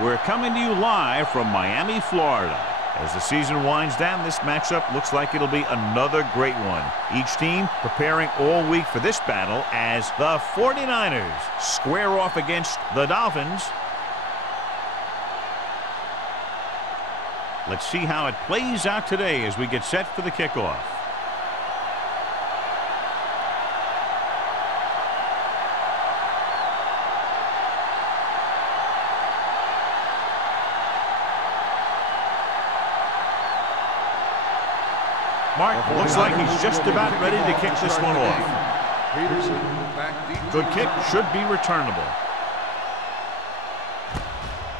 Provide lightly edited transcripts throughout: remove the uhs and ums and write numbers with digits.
We're coming to you live from Miami, Florida. As the season winds down, this matchup looks like it'll be another great one. Each team preparing all week for this battle as the 49ers square off against the Dolphins. Let's see how it plays out today as we get set for the kickoff. Mark looks like he's just about ready to kick this one off. Good kick, should be returnable.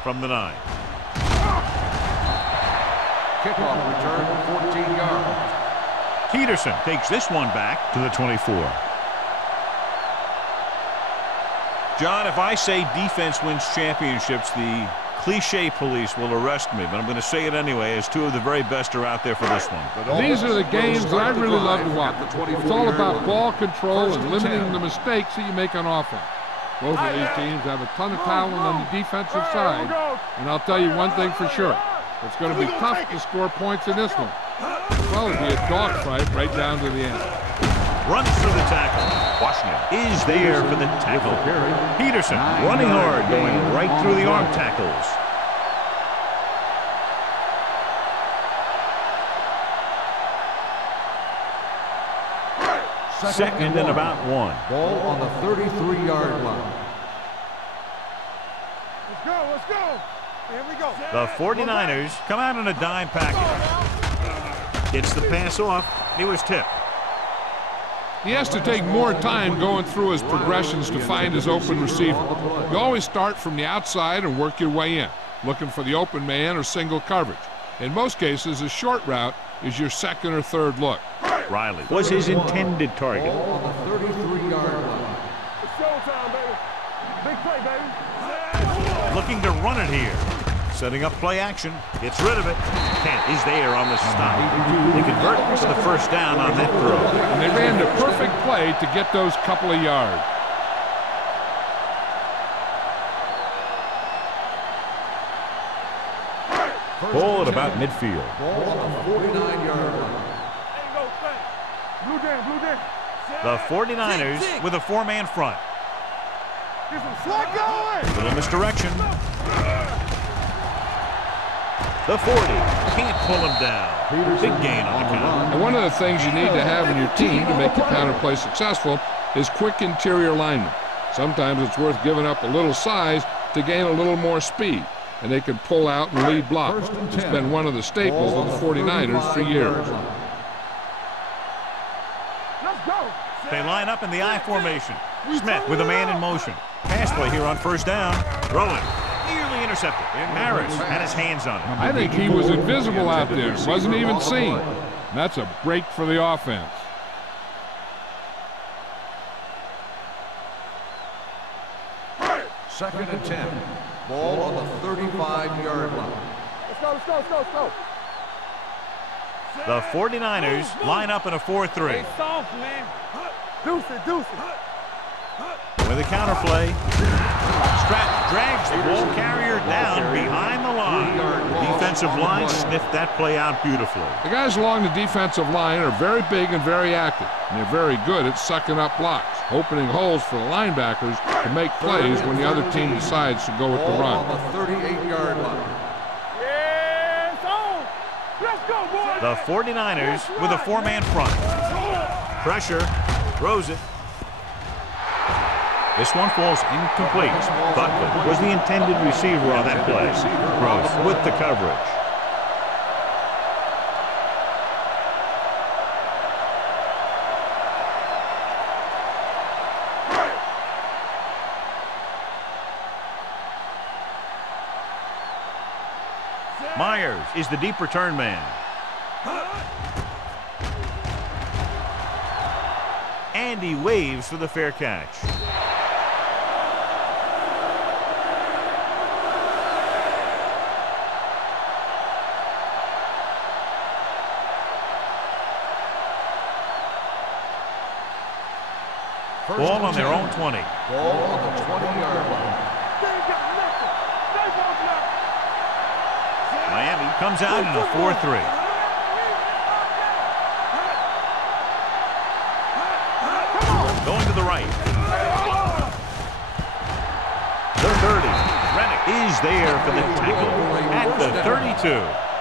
From the 9. Kickoff return, 14 yards. Peterson takes this one back to the 24. John, if I say defense wins championships, the cliche police will arrest me, but I'm going to say it anyway, as two of the very best are out there for this one. These are the games that I really love to watch. It's all about ball control and limiting the mistakes that you make on offense. Both of these teams have a ton of talent on the defensive side, and I'll tell you one thing for sure. It's going to be tough to score points in this one. Well, it'll be a dogfight right down to the end. Runs through the tackle. Washington is there for the tackle. Peterson running hard, going right through the arm tackles. Second and about 1. Ball on the 33-yard line. Let's go, let's go. Here we go. The 49ers come out in a dime package. Gets the pass off. He was tipped. He has to take more time going through his progressions to find his open receiver. You always start from the outside and work your way in, looking for the open man or single coverage. In most cases, a short route is your second or third look. Riley was his intended target. Ball on the 33-yard line. It's showtime, baby. Big play, baby. Looking to run it here. Setting up play action. Gets rid of it. Kent is there on the stop. They convert to the first down on that throw. And they ran the perfect play to get those couple of yards. Ball at about midfield. Ball on the 49-yard line. Blue down. The 49ers with a 4-man front. Get some slack going. Little misdirection. The 40 can't pull him down. Big gain on the count. And one of the things you need to have in your team to make the counter play successful is quick interior linemen. Sometimes it's worth giving up a little size to gain a little more speed, and they can pull out and lead block. It's been one of the staples of the 49ers for years. Let's go. They line up in the I formation. Smith with a man in motion. Pass play here on first down. Throwing. Nearly intercepted. Harris had his hands on it. I think he was invisible out there. Wasn't even seen. That's a break for the offense. Second and 10. Ball on the 35-yard line. Let's go. The 49ers line up in a 4-3. Soft, man. Deuce it. With a counter play. Stratton drags the ball carrier down behind the line. The defensive line sniffed that play out beautifully. The guys along the defensive line are very big and very active, and they're very good at sucking up blocks, opening holes for the linebackers to make plays when the other team decides to go with the run. Ball on the 38-yard line. Yeah, it's on. Let's go, boys. The 49ers with a 4-man front. Pressure. Throws it. This one falls incomplete. Butler was the intended receiver on that play. Gross with the coverage. Myers is the deep return man. And he waves for the fair catch. Ball on their own 20. Ball on the 20-yard line. They got nothing. They won't block. Miami comes out in a 4-3. Going to the right. The 30. Rennick is there for the tackle at the 32.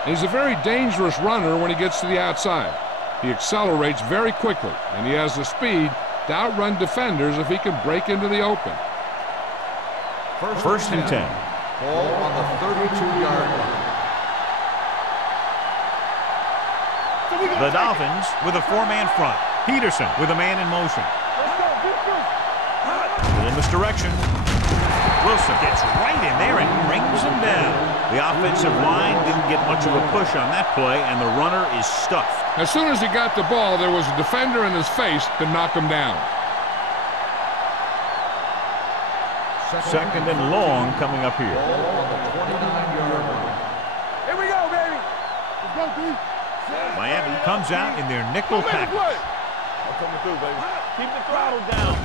He's a very dangerous runner when he gets to the outside. He accelerates very quickly, and he has the speed to outrun defenders if he can break into the open. First and 10. Ball on the 32-yard line. The Dolphins with a 4-man front. Peterson with a man in motion. In this direction. Wilson gets right in there and brings him down. The offensive line didn't get much of a push on that play, and the runner is stuffed. As soon as he got the ball, there was a defender in his face to knock him down. Second and long coming up here. Ball on the 29-yard line. Here we go, baby. Let's go, D. Miami comes out in their nickel package. I'm coming through, baby. Keep the throttle down.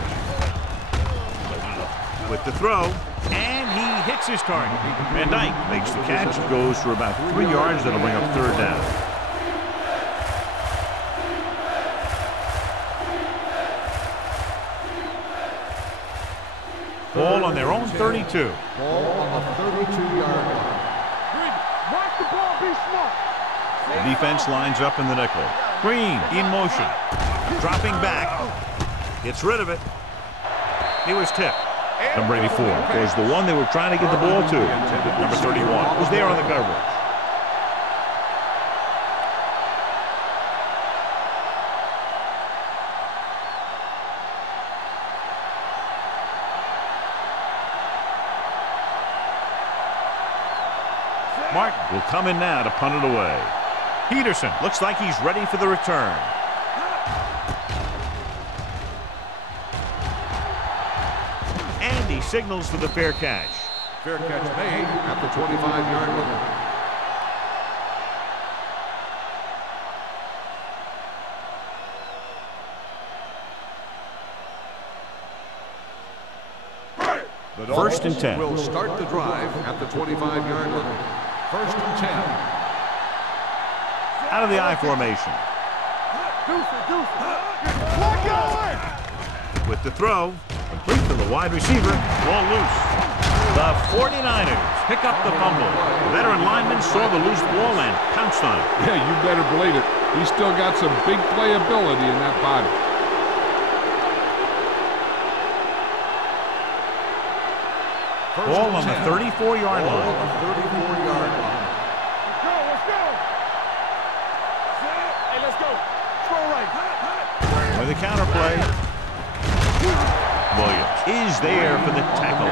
With the throw, and he hits his target. Van Dyke makes the catch, goes for about 3 yards. That'll bring up third down. Ball on their own 32. Ball on the 32-yard line. Watch the ball, be smart. The defense lines up in the nickel. Green in motion. Dropping back. Gets rid of it. He was tipped. Number 84 was the one they were trying to get the ball to. Number 31 was there on the coverage. Martin will come in now to punt it away. Peterson looks like he's ready for the return. And he signals for the fair catch. Fair catch made at the 25-yard line. The First and 10. Will start the drive at the 25-yard line. First and 10. Out of the I formation. With the throw, complete to the wide receiver, ball loose. The 49ers pick up the fumble. The veteran lineman saw the loose ball and pounced on it. Yeah, you better believe it. He's still got some big playability in that body. Ball on the 34-yard line. On the 34-yard line. Let's go. Hey, let's go. Throw right. With a counter play. Williams is there for the tackle.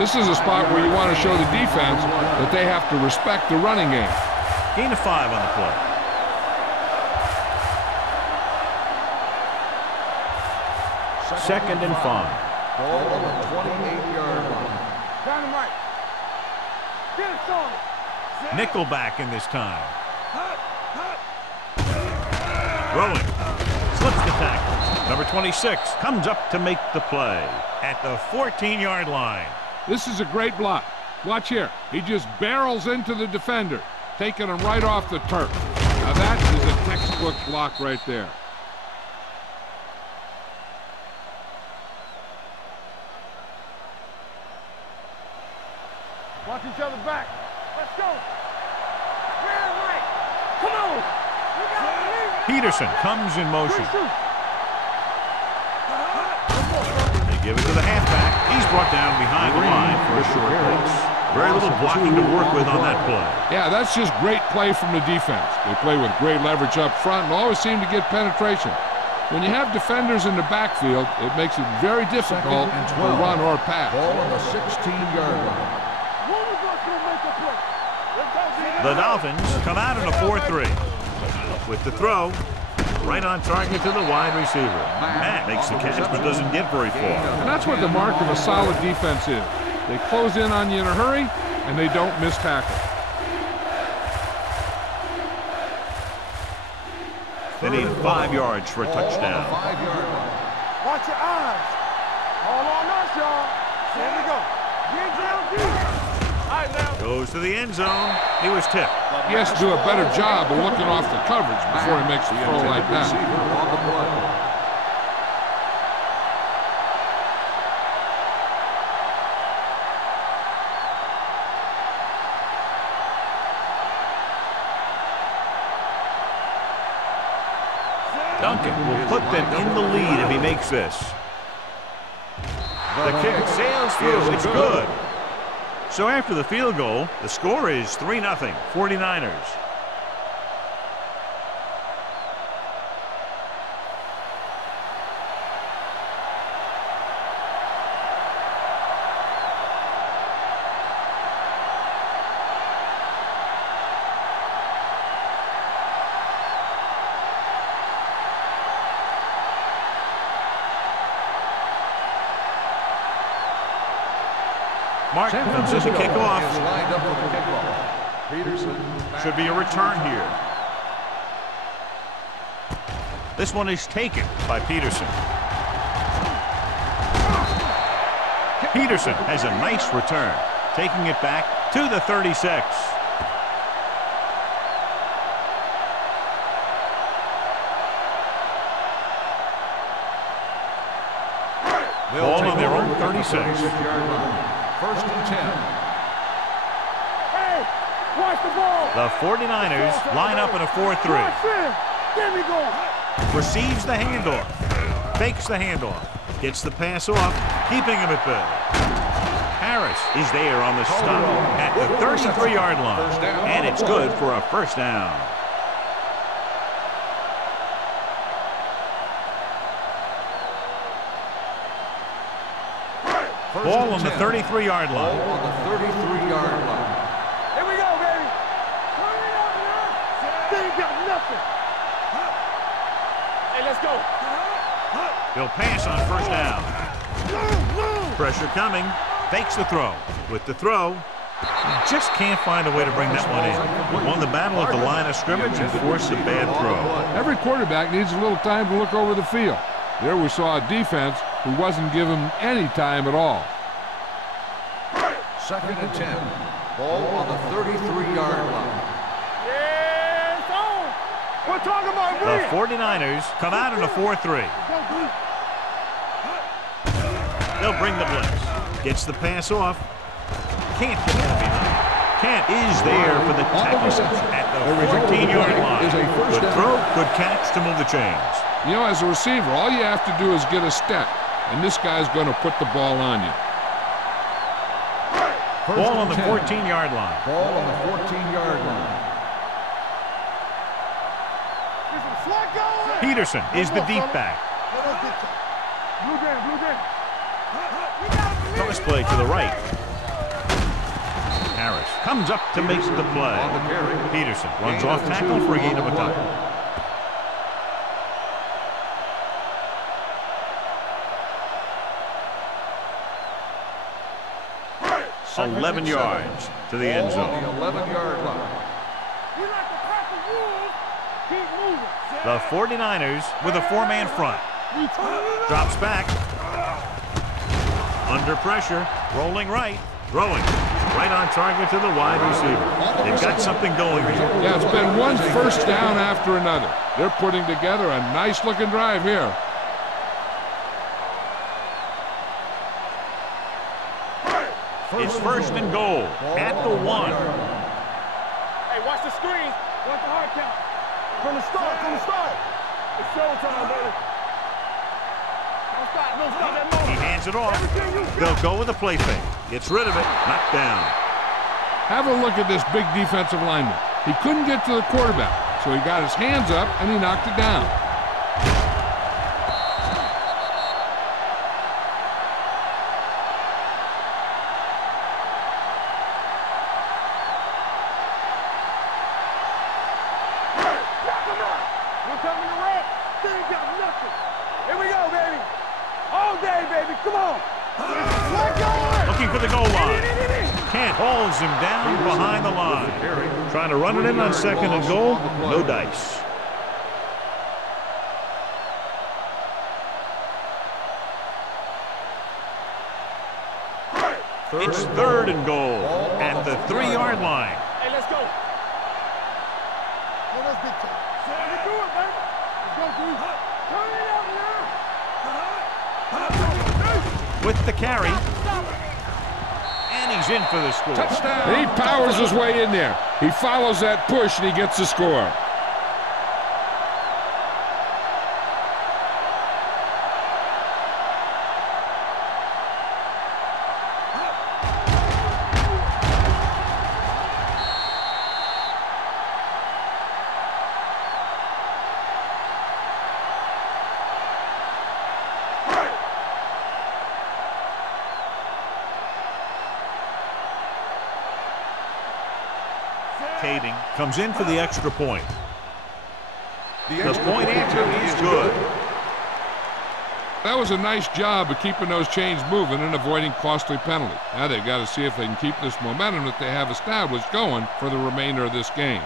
This is a spot where you want to show the defense that they have to respect the running game. Gain of 5 on the play. Second and 5. Ball on the 28-yard line. Dynamite. Get it, son. Nickelback in this time. Throwing. Slips the tackle. Number 26 comes up to make the play at the 14-yard line. This is a great block. Watch here. He just barrels into the defender, taking him right off the turf. Now that is a textbook block right there. Watch each other back. Let's go. Rear right. Come on. We gotta believe it. Peterson comes in motion. They give it to the halfback. He's brought down behind the line for a short pass. Very little blocking to work with on that play. Yeah, that's just great play from the defense. They play with great leverage up front and always seem to get penetration. When you have defenders in the backfield, it makes it very difficult to run or pass. Ball on the 16-yard line. The Dolphins come out in a 4-3. With the throw, right on target to the wide receiver. Matt makes the catch but doesn't get very far. And that's what the mark of a solid defense is. They close in on you in a hurry, and they don't miss tackle. They need 5 yards for a touchdown. 5-yard line. Watch your eyes. All on us, y'all. Here we go. Get down deep. Goes to the end zone. He was tipped. He has to do a better job of looking off the coverage before he makes a throw like that. On the play. Duncan will put them in the lead if he makes this. The kick sails through. It's good. So after the field goal, the score is 3-0, 49ers. Mark comes in to kick off. Lined up for the kickoff. Peterson. Should be a return here. This one is taken by Peterson. Peterson has a nice return, taking it back to the 36. Ball on their own 36. First and 10. Hey, watch the ball. The 49ers line up in a 4-3. There we go. Receives the handoff. Fakes the handoff. Gets the pass off, keeping him at bay. Harris is there on the stop at the 33-yard line. And it's good for a first down. Ball on the 33-yard line. Ball on the 33-yard line. Here we go, baby. Turn it up now. They ain't got nothing. Hey, let's go. He'll pass on first down. Pressure coming. Fakes the throw. With the throw, he just can't find a way to bring that one in. Won the battle at the line of scrimmage and forced a bad throw. Every quarterback needs a little time to look over the field. There we saw a defense who wasn't given any time at all. Second and 10. Ball on the 33-yard line. Yeah, it's on. We're talking about The 49ers come out in a 4-3. They'll bring the blitz. Gets the pass off. Can't get it behind. Kent is there for the tackle at the 14-yard line. Good throw, good catch to move the chains. You know, as a receiver, all you have to do is get a step, and this guy's going to put the ball on you. Ball on the 14-yard line. Ball on the 14-yard line. Peterson is the deep back. Toss play to the right. Harris comes up to make the play. Peterson runs off tackle for a gain of a couple. 11 yards to the end zone. On the 11-yard line. The 49ers with a four-man front. Drops back. Under pressure. Rolling right. Throwing. Right on target to the wide receiver. They've got something going here. Yeah, it's been one first down after another. They're putting together a nice-looking drive here. It's first and goal at the 1. Hey, watch the screen. Watch the hard count. From the start, It's showtime, baby. Don't stop that moment. He hands it off. They'll go with a play fake. Gets rid of it. Knocked down. Have a look at this big defensive lineman. He couldn't get to the quarterback, so he got his hands up and he knocked it down. Looking for the goal line. Kent holds him down behind the line. Trying to run it in on second and goal. No dice. It's 3rd and goal at the 3-yard line. Hey, let's go. Let's do it, man. Let's go, dude. Turn it up now. With the carry. And he's in for the score. Touchdown. He powers his way in there. He follows that push, and he gets the score. Comes in for the extra point. The point answer is good. That was a nice job of keeping those chains moving and avoiding costly penalties. Now they've got to see if they can keep this momentum that they have established going for the remainder of this game.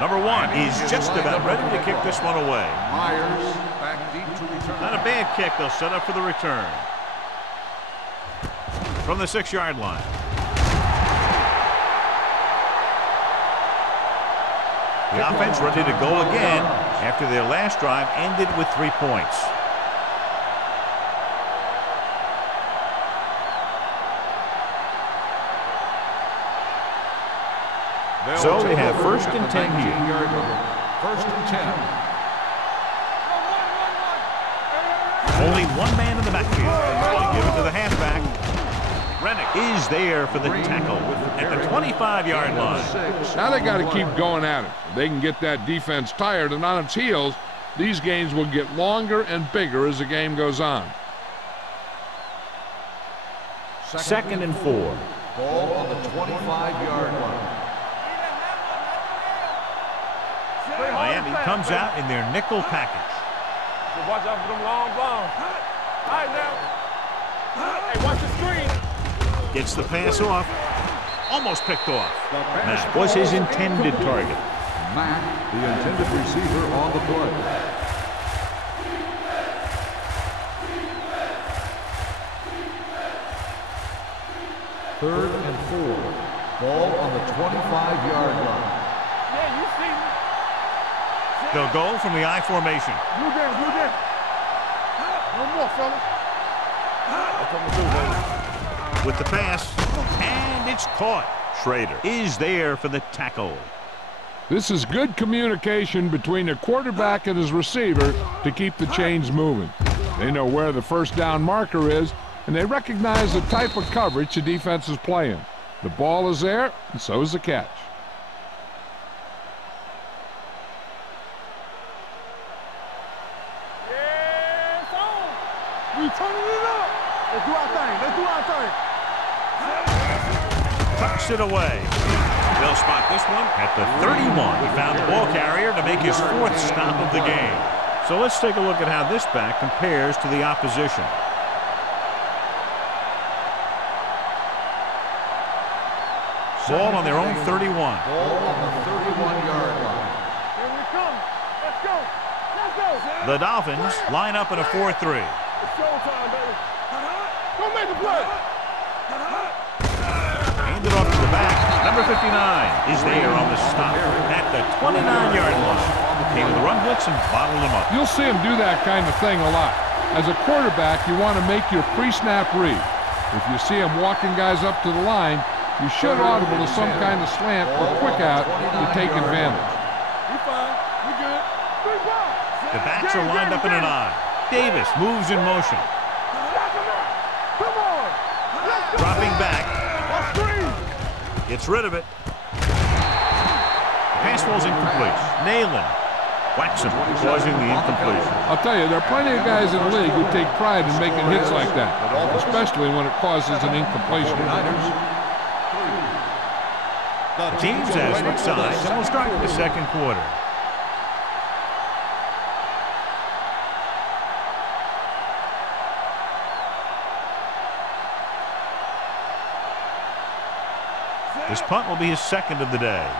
Number 1 is just about ready to kick this one away. Myers back deep to return. Not a bad kick. They'll set up for the return. From the 6-yard line. The offense ready to go again after their last drive ended with 3 points. So they have 1st and 10 here. 1st and 10. Only one man in the backfield. They'll give it to the halfback. Rennick is there for the tackle at the 25-yard line. Now they got to keep going at it. If they can get that defense tired and on its heels, these games will get longer and bigger as the game goes on. 2nd and 4. Ball on the 25-yard line. Miami comes out in their nickel package. So watch out for them long bombs. All right, now. Hey, watch the screen. Gets the pass off. Almost picked off. That was his intended target. Mack, the intended receiver on the play. Third and 4. Ball on the 25-yard line. Yeah, you see me. They'll go from the I formation. Blue down, blue down. No more, fellas. That's what we do, baby. With the pass, and it's caught. Schrader is there for the tackle. This is good communication between the quarterback and his receiver to keep the chains moving. They know where the 1st down marker is, and they recognize the type of coverage the defense is playing. The ball is there, and so is the catch. We turning it up. Let's do our thing. Let's do our thing. Tucks it away. They'll spot this one at the 31. He found the ball carrier to make his 4th stop of the game. So let's take a look at how this back compares to the opposition. Ball on their own 31. Ball on the 31-yard line. Here we come. Let's go. Let's go. The Dolphins line up in a 4-3. It's showtime, baby. Don't make a play. Handed off to the back. Number 59 is there on the stop at the 29-yard line. Came with the run blitz and bottled him up. You'll see him do that kind of thing a lot. As a quarterback, you want to make your pre-snap read. If you see him walking guys up to the line, you should audible to some kind of slant or quick out to take advantage. We fine. We good. The backs are lined up in an I. Davis moves in motion. Come on. Dropping back. Gets rid of it. The pass ball's incomplete. Nayland whacks him, causing the incompletion. I'll tell you, there are plenty of guys in the league who take pride in making hits like that, especially when it causes an incompletion. The teams have switched sides, and we'll start the 2nd quarter. This punt will be his second of the day.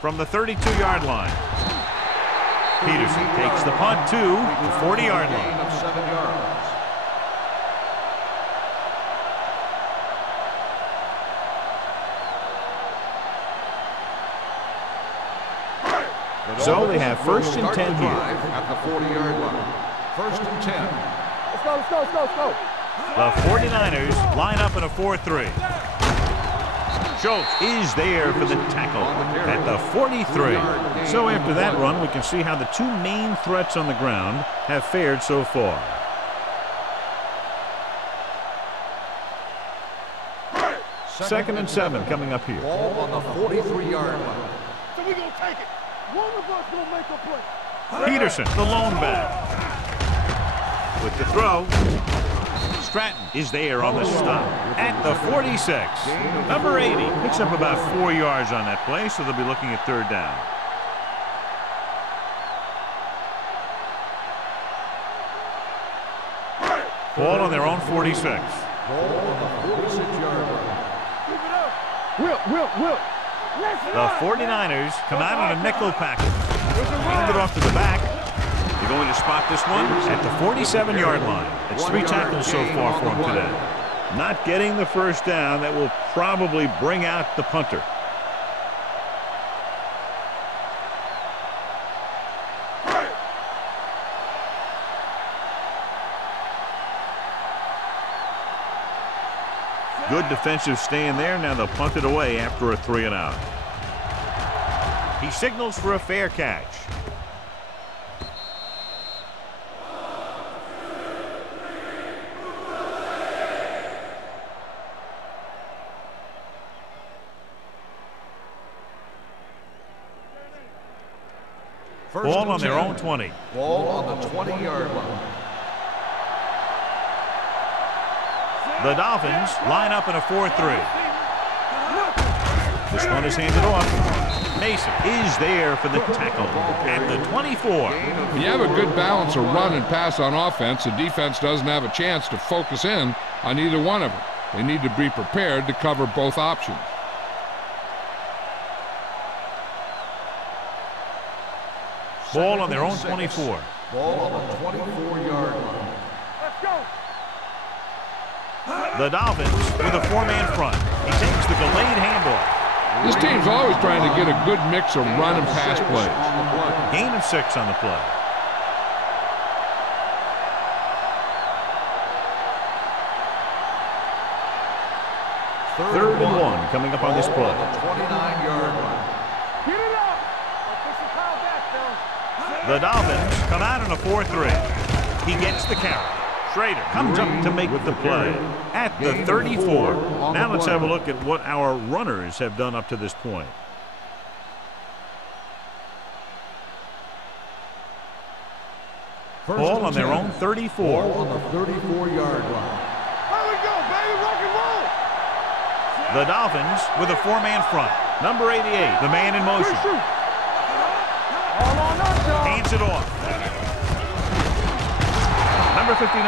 From the 32-yard line, Peterson takes the punt to the 40-yard line. Of 7 yards. So they have first and 10 here. At the 40-yard line. First and 10. Let's go, let's go, let's go, let's go. The 49ers line up in a 4-3. Schultz is there for the tackle at the 43. So after that run, we can see how the two main threats on the ground have fared so far. Second and 7 coming up here. Ball on the 43-yard line. So we're going to take it. One of us going to make a play. Peterson, the lone back. With the throw. Stratton is there on the stop at the 46. Number 80 picks up about 4 yards on that play, so they'll be looking at third down. Ball on their own 46. Ball on the 46-yard line. Will. The 49ers come out on a nickel package. Hand it off to the back. They're going to spot this one at the 47-yard line. It's 3 tackles so far for him today. Not getting the first down. That will probably bring out the punter. Good defensive stand there. Now they'll punt it away after a 3-and-out. He signals for a fair catch. Ball on their own 20. Ball on the 20-yard line. The Dolphins line up in a 4-3. This one is handed off. Mason is there for the tackle at the 24. When you have a good balance of run and pass on offense, the defense doesn't have a chance to focus in on either one of them. They need to be prepared to cover both options. Ball on their own 24. Ball on the 24-yard line. Let's go. The Dolphins with a 4-man front. He takes the delayed handoff. This team's always trying to get a good mix of run and pass plays. Gain of 6 on the play. Third and 1 coming up on this play. 29-yard line. Get it up. Push the pile back, Phil. The Dolphins come out in a 4-3. He gets the carry. Schrader comes up to make the play at the 34. Now let's have a look at what our runners have done up to this point. Ball on their own 34. Ball on the 34-yard line. There we go, baby. Rock and roll. The Dolphins with a 4-man front. Number 88, the man in motion. All on us, y'all. Hands it off. Number 59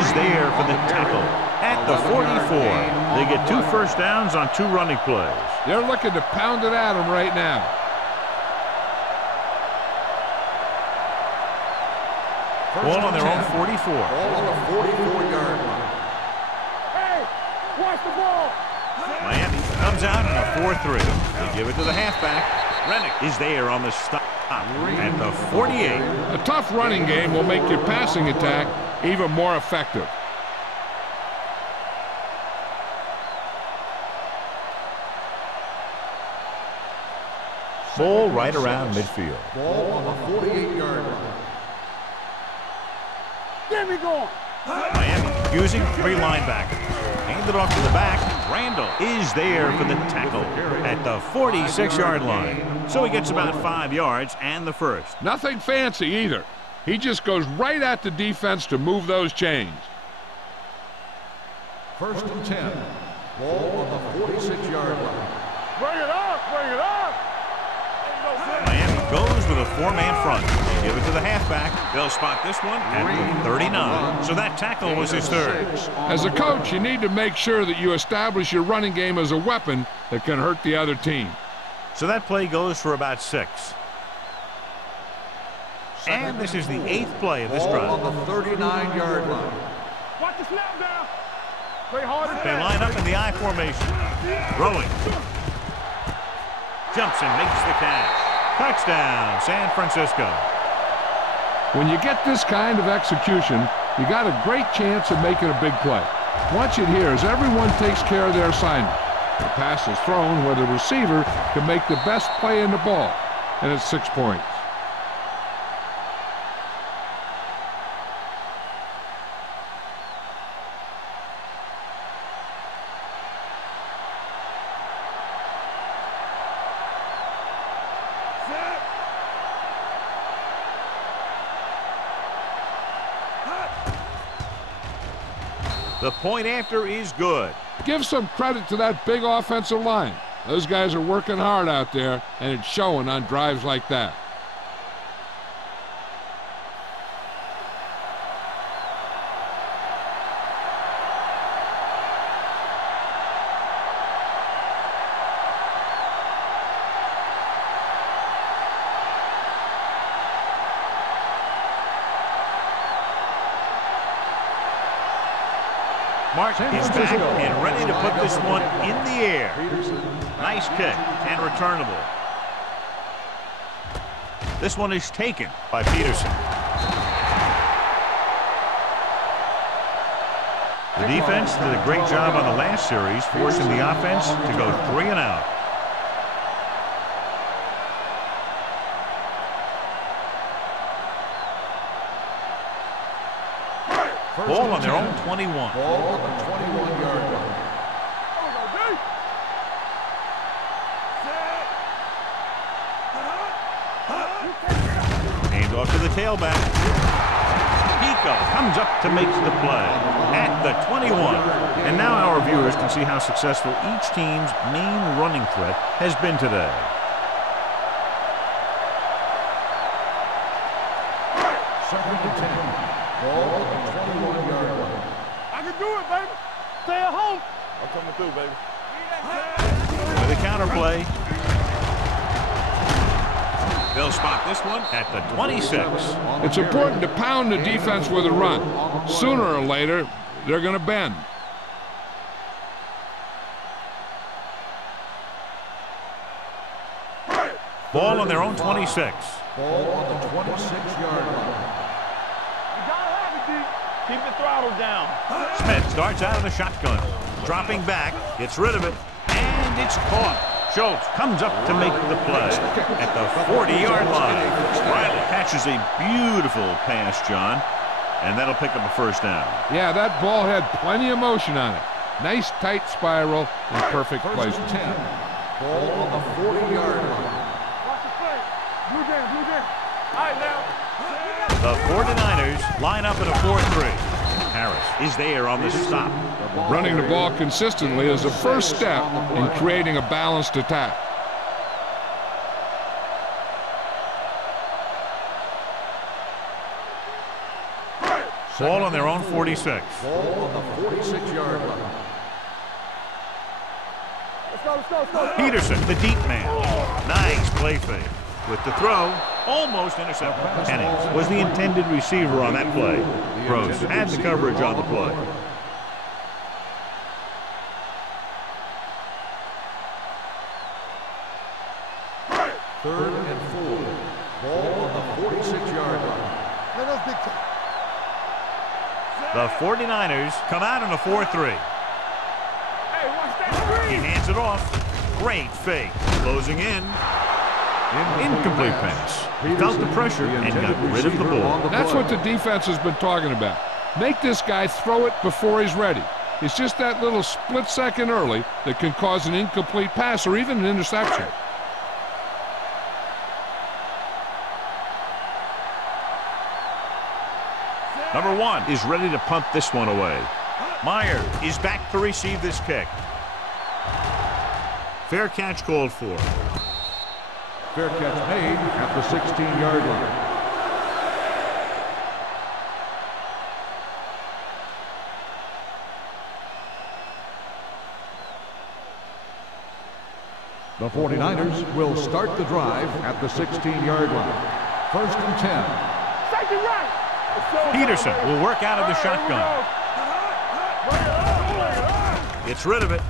is there for the tackle at the 44. They get 2 first downs on 2 running plays. They're looking to pound it at them right now. Ball on their own 44. Ball on the 44-yard line. Hey, watch the ball. Miami comes out in a 4-3. They give it to the halfback. Rennick is there on the stop at the 48. A tough running game will make your passing attack even more effective. Ball right around midfield. Ball on the 48-yard line. Get me going. Miami using 3 linebackers. Handed off to the back. Randall is there for the tackle at the 46-yard line. So he gets about 5 yards and the first. Nothing fancy either. He just goes right at the defense to move those chains. First and 10. Ball on the 46-yard line. Bring it up, bring it up. Miami Goes with a four-man front. Give it to the halfback. They'll spot this one at 39. So that tackle was his third. As a coach, you need to make sure that you establish your running game as a weapon that can hurt the other team. So that play goes for about 6. And this is the 8th play of this drive. On the 39-yard line. Watch the snap down. Play hard. They line up in the I formation. Throwing. Jumps and makes the catch. Touchdown, San Francisco. When you get this kind of execution, you got a great chance of making a big play. Watch it here as everyone takes care of their assignment. The pass is thrown where the receiver can make the best play in the ball, and it's 6 points. The point after is good. Give some credit to that big offensive line. Those guys are working hard out there, and it's showing on drives like that. Mark is back and ready to put this one in the air. Nice kick and returnable. This one is taken by Peterson. The defense did a great job on the last series, forcing the offense to go 3 and out. Ball on their own 21. Ball on the 21-yard line. Aimed off to the tailback. Pico comes up to make the play at the 21. And now our viewers can see how successful each team's main running threat has been today. Second and 10. Ball on the 21-yard line. I can do it, baby. Stay at home. I'm coming through, baby. With a counter play. They'll spot this one at the 26. It's important to pound the defense with a run. Sooner or later, they're going to bend. Ball on their own 26. Ball on the 26-yard line. Keep the throttle down. Smith starts out of the shotgun. Dropping back, gets rid of it, and it's caught. Schultz comes up to make the play at the 40-yard line. Riley catches a beautiful pass, John, and that'll pick up a first down. Yeah, that ball had plenty of motion on it. Nice tight spiral and perfect placement. 10. Ball on the 40-yard line. Watch the play. Blue down, blue down. All right, now. The 49ers line up in a 4-3. Harris is there on the stop. Running the ball consistently is the first step in creating a balanced attack. Ball on their own 46. Ball on the 46-yard line. Let's go, let's go, let's go. Peterson, the deep man. Nice play fake. With the throw, almost intercepted. Hennings was the intended receiver on that play. Rose had the coverage on the play. Third and 4. Ball on the 46-yard line. The 49ers come out in a 4-3. Hey, watch that He screen. hands it off. Great fake. Closing in. Incomplete pass. He felt the pressure and got rid of the ball. That's what the defense has been talking about. Make this guy throw it before he's ready. It's just that little split second early that can cause an incomplete pass or even an interception. Number 1 is ready to punt this one away. Meyer is back to receive this kick. Fair catch called for. Fair catch made at the 16-yard line. The 49ers will start the drive at the 16-yard line. 1st and 10. Safety right. Peterson will work out of the shotgun. Gets rid of it.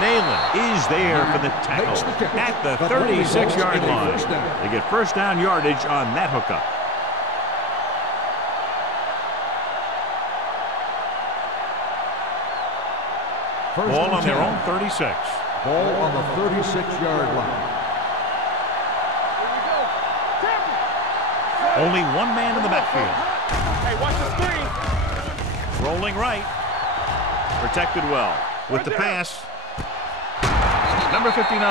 Nayland is there for the tackle at the 36-yard line. They get first down yardage on that hookup. Ball on their own 36. Ball on the 36-yard line. Only one man in the backfield. Hey, watch the screen. Rolling right. Protected well. With the pass. Number 59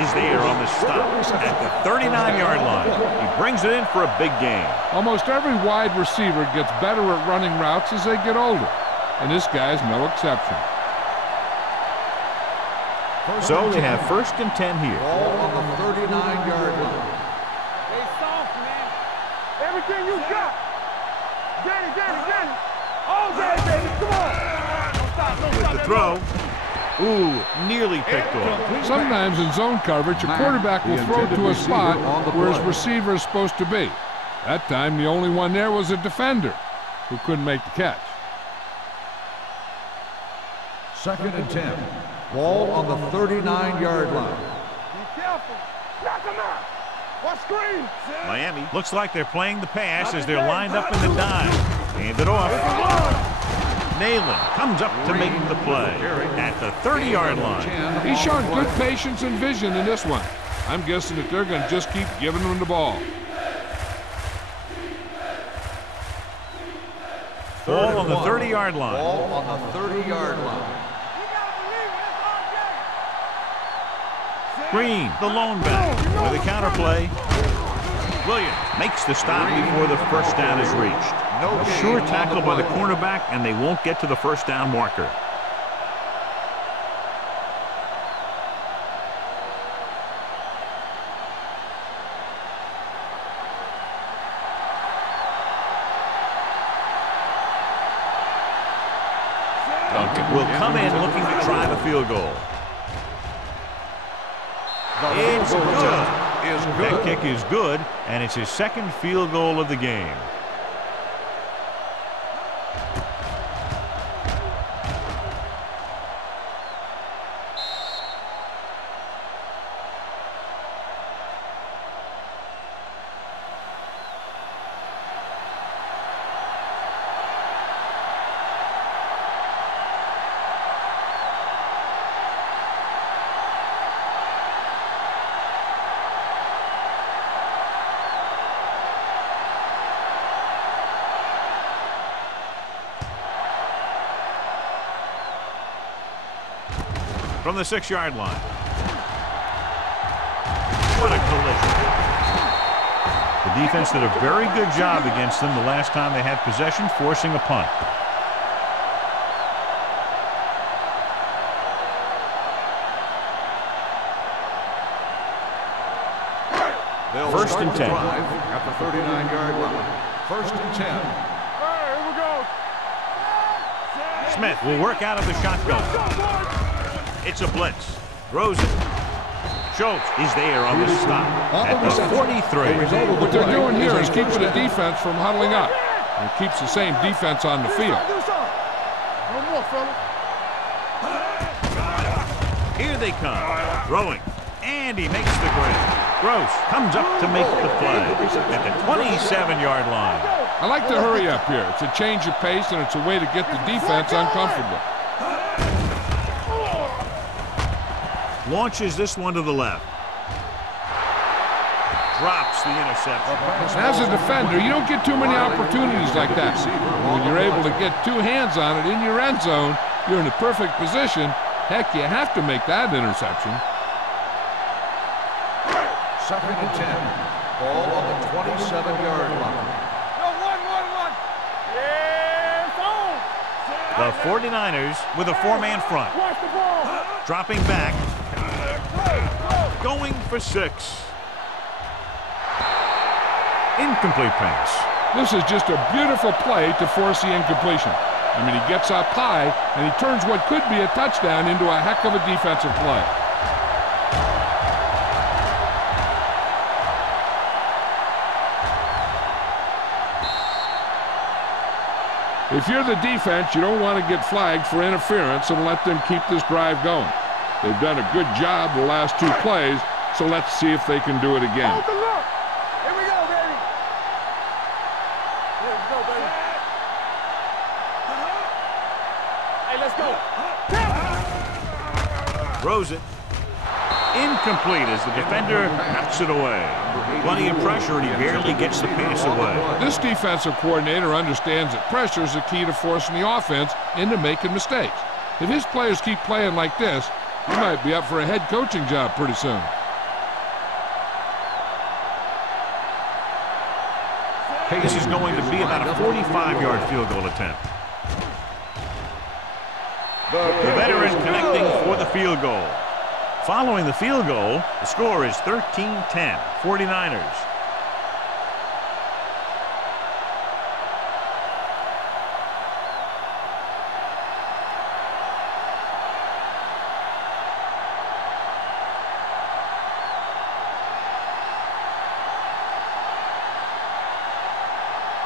is there on the stop at the 39-yard line. He brings it in for a big gain. Almost every wide receiver gets better at running routes as they get older, and this guy's no exception. So they have 1st and 10 here. Ball on the 39-yard line. Hey, soft, man. Everything you got. Get it. Oh, baby, come on. Don't stop. With the throw. Ooh, nearly picked off. Sometimes in zone coverage, a quarterback will throw to a spot where his receiver is supposed to be. That time, the only one there was a defender who couldn't make the catch. 2nd and 10. Ball on the 39-yard line. Be careful. Knock him out. Watch screen. Miami looks like they're playing the pass as they're lined up in the dime. Hand it off. Nayland comes up to make the play at the 30-yard line. He's shown good patience and vision in this one. I'm guessing that they're going to just keep giving him the ball. Ball on the 30-yard line. Ball on the 30-yard line. Green, the lone back, with a counter play. Williams makes the stop before the first down is reached. A sure tackle by the cornerback, and they won't get to the first down marker. Duncan will come in looking to try the field goal. It's good. That kick is good, and it's his 2nd field goal of the game. From the 6-yard line. What a collision. The defense did a very good job against them the last time they had possession, forcing a punt. They'll 1st and 10. At the 39-yard line. 1st and 10. All right, here we go. Smith will work out of the shotgun. It's a blitz. Throws it. Schultz is there on the stop at the 43. What they're doing here is keeping the defense from huddling up. And it keeps the same defense on the field. No more, fella. Here they come. Throwing. And he makes the grab. Gross comes up to make the play at the 27-yard line. I like to hurry up here. It's a change of pace, and it's a way to get the defense uncomfortable. Launches this one to the left. Drops the interception. As a defender, you don't get too many opportunities like that. When you're able to get 2 hands on it in your end zone, you're in a perfect position. Heck, you have to make that interception. 2nd and 10. Ball on the 27-yard line. No, one. Yeah, it's on. The 49ers with a 4-man front. Watch the ball. Dropping back. Going for 6. Incomplete pass. This is just a beautiful play to force the incompletion. I mean, he gets up high, and he turns what could be a touchdown into a heck of a defensive play. If you're the defense, you don't want to get flagged for interference and let them keep this drive going. They've done a good job the last 2 plays, so let's see if they can do it again. Hold the look. Here we go, baby. Here we go, baby. Hey, let's go. Throws it. Incomplete as the defender knocks it away. Plenty of pressure, and he barely gets the pass away. This defensive coordinator understands that pressure is the key to forcing the offense into making mistakes. If his players keep playing like this, he might be up for a head coaching job pretty soon. This is going to be about a 45-yard field goal attempt. The veteran connecting for the field goal. Following the field goal, the score is 13-10, 49ers.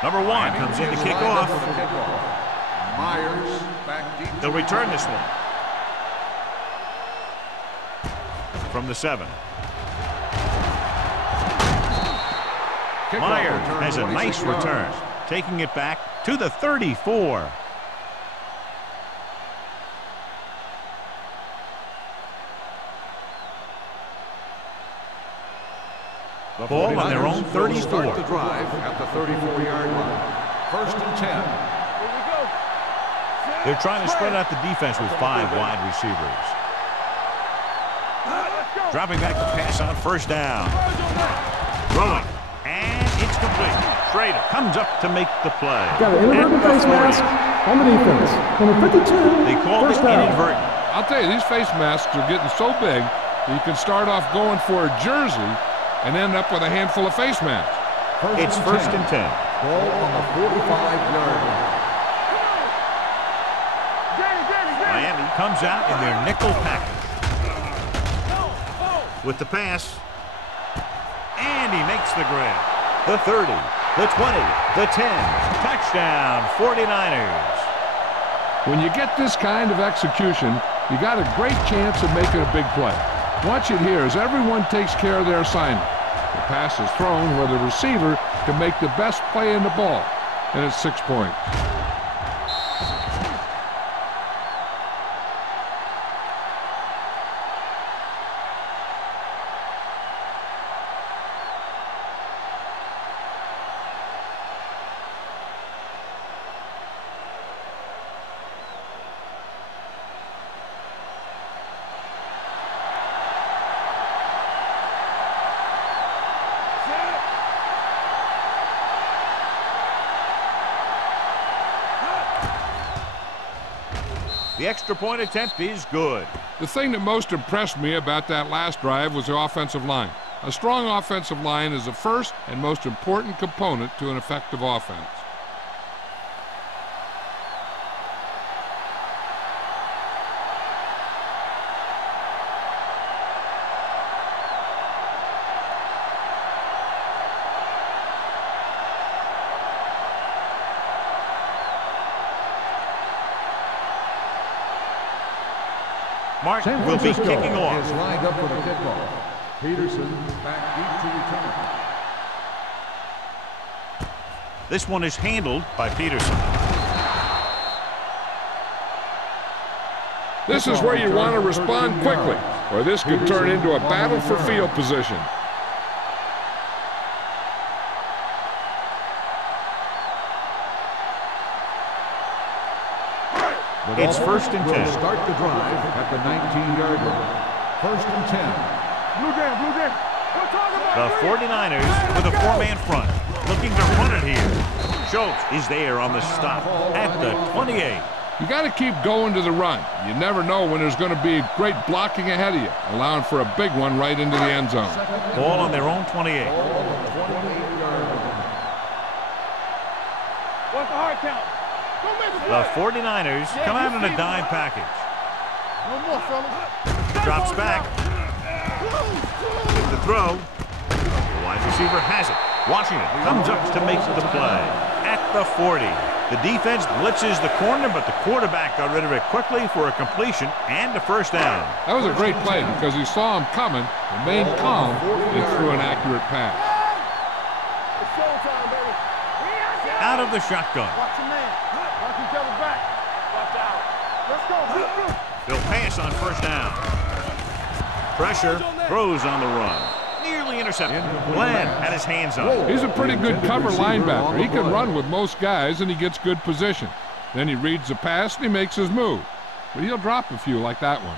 Number 1 comes in to kick off. Myers back deep. They'll return this one. From the 7. Myers has a nice return, taking it back to the 34. The ball on their own 34. Start the drive at the 34-yard line. 1st and 10. Here we go. They're trying to spread out the defense with 5 wide receivers. Let's go. Dropping back the pass on 1st down. Throwing. And it's complete. Schrader comes up to make the play. Got an inadvertent face mask on the defense. Number 52. They called it first down. inadvertent. I'll tell you, these face masks are getting so big that you can start off going for a jersey and end up with a handful of face masks. It's 1st and 10. Ball on the 45-yard line. Miami comes out in their nickel package. With the pass. And he makes the grab. The 30, the 20, the 10. Touchdown, 49ers. When you get this kind of execution, you got a great chance of making a big play. Watch it here as everyone takes care of their assignment. The pass is thrown where the receiver can make the best play in the ball, and it's 6 points. The extra point attempt is good. The thing that most impressed me about that last drive was the offensive line. A strong offensive line is the first and most important component to an effective offense. Martin will be kicking off. Is lined up for the kickoff. Peterson back deep to return. This one is handled by Peterson. This is where you want to respond quickly, or this could turn into a battle for field position. It's 1st and 10. Start the drive at the 19-yard line. 1st and 10. Blue game, blue game. We're talking about The 49ers with a 4-man front, looking to run it here. Schultz is there on the stop at the 28. You got to keep going to the run. You never know when there's going to be great blocking ahead of you, allowing for a big one right into the end zone. Ball on their own 28. Ball on the 28-yard line. hard count. Don't make a The play. 49ers come out in a dime package. No more, fellas. Drops back. With the throw. The wide receiver has it. Washington comes up to make the play. At the 40. The defense blitzes the corner, but the quarterback got rid of it quickly for a completion and a first down. That was a great play because he saw him coming, remained calm, and threw an accurate pass. It's showtime, baby. Out of the shotgun. Watch your man. Watch each other back. Watch out. Let's go. They'll pass on first down. Pressure, throws on the run. Nearly intercepted. Glenn had his hands on it. He's a pretty good cover linebacker. He can run with most guys, and he gets good position. Then he reads the pass, and he makes his move. But he'll drop a few like that one.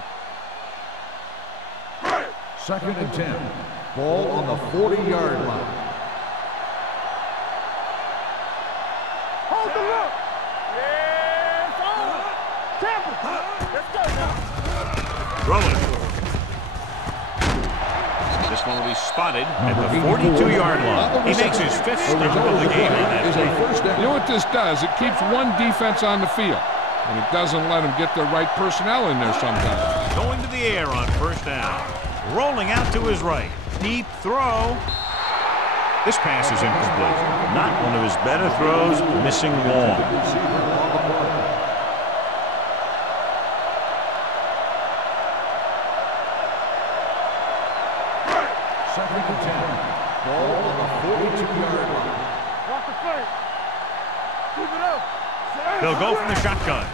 2nd and 10. Ball on the 40-yard line. Hold the look. Yeah, it's on. Tampa. Let's go now. Throwing. This one will be spotted at the 42-yard line. He makes his 5th stop of the game on that play. You know what this does? It keeps one defense on the field, and it doesn't let them get the right personnel in there sometimes. Going to the air on first down. Rolling out to his right. Deep throw. This pass is incomplete. Not one of his better throws, missing long. They'll go from the shotgun.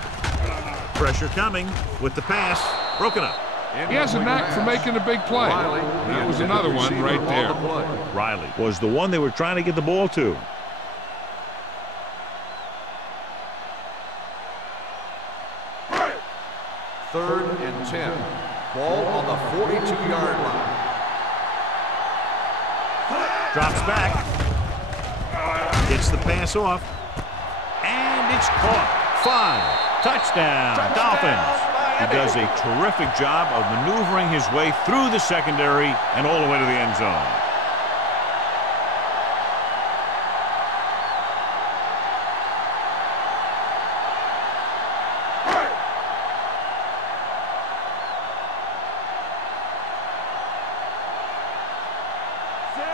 Pressure coming with the pass. Broken up. He has a knack for making a big play. And that was another one right there. Riley was the one they were trying to get the ball to. Third and 10. Ball on the 42-yard line. Drops back. Gets the pass off. And it's caught. 5. Touchdown, Dolphins. He does a terrific job of maneuvering his way through the secondary and all the way to the end zone.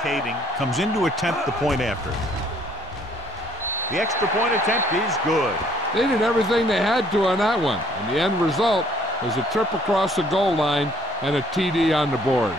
Kading comes in to attempt the point after. The extra point attempt is good. They did everything they had to on that one, and the end result was a trip across the goal line and a TD on the board.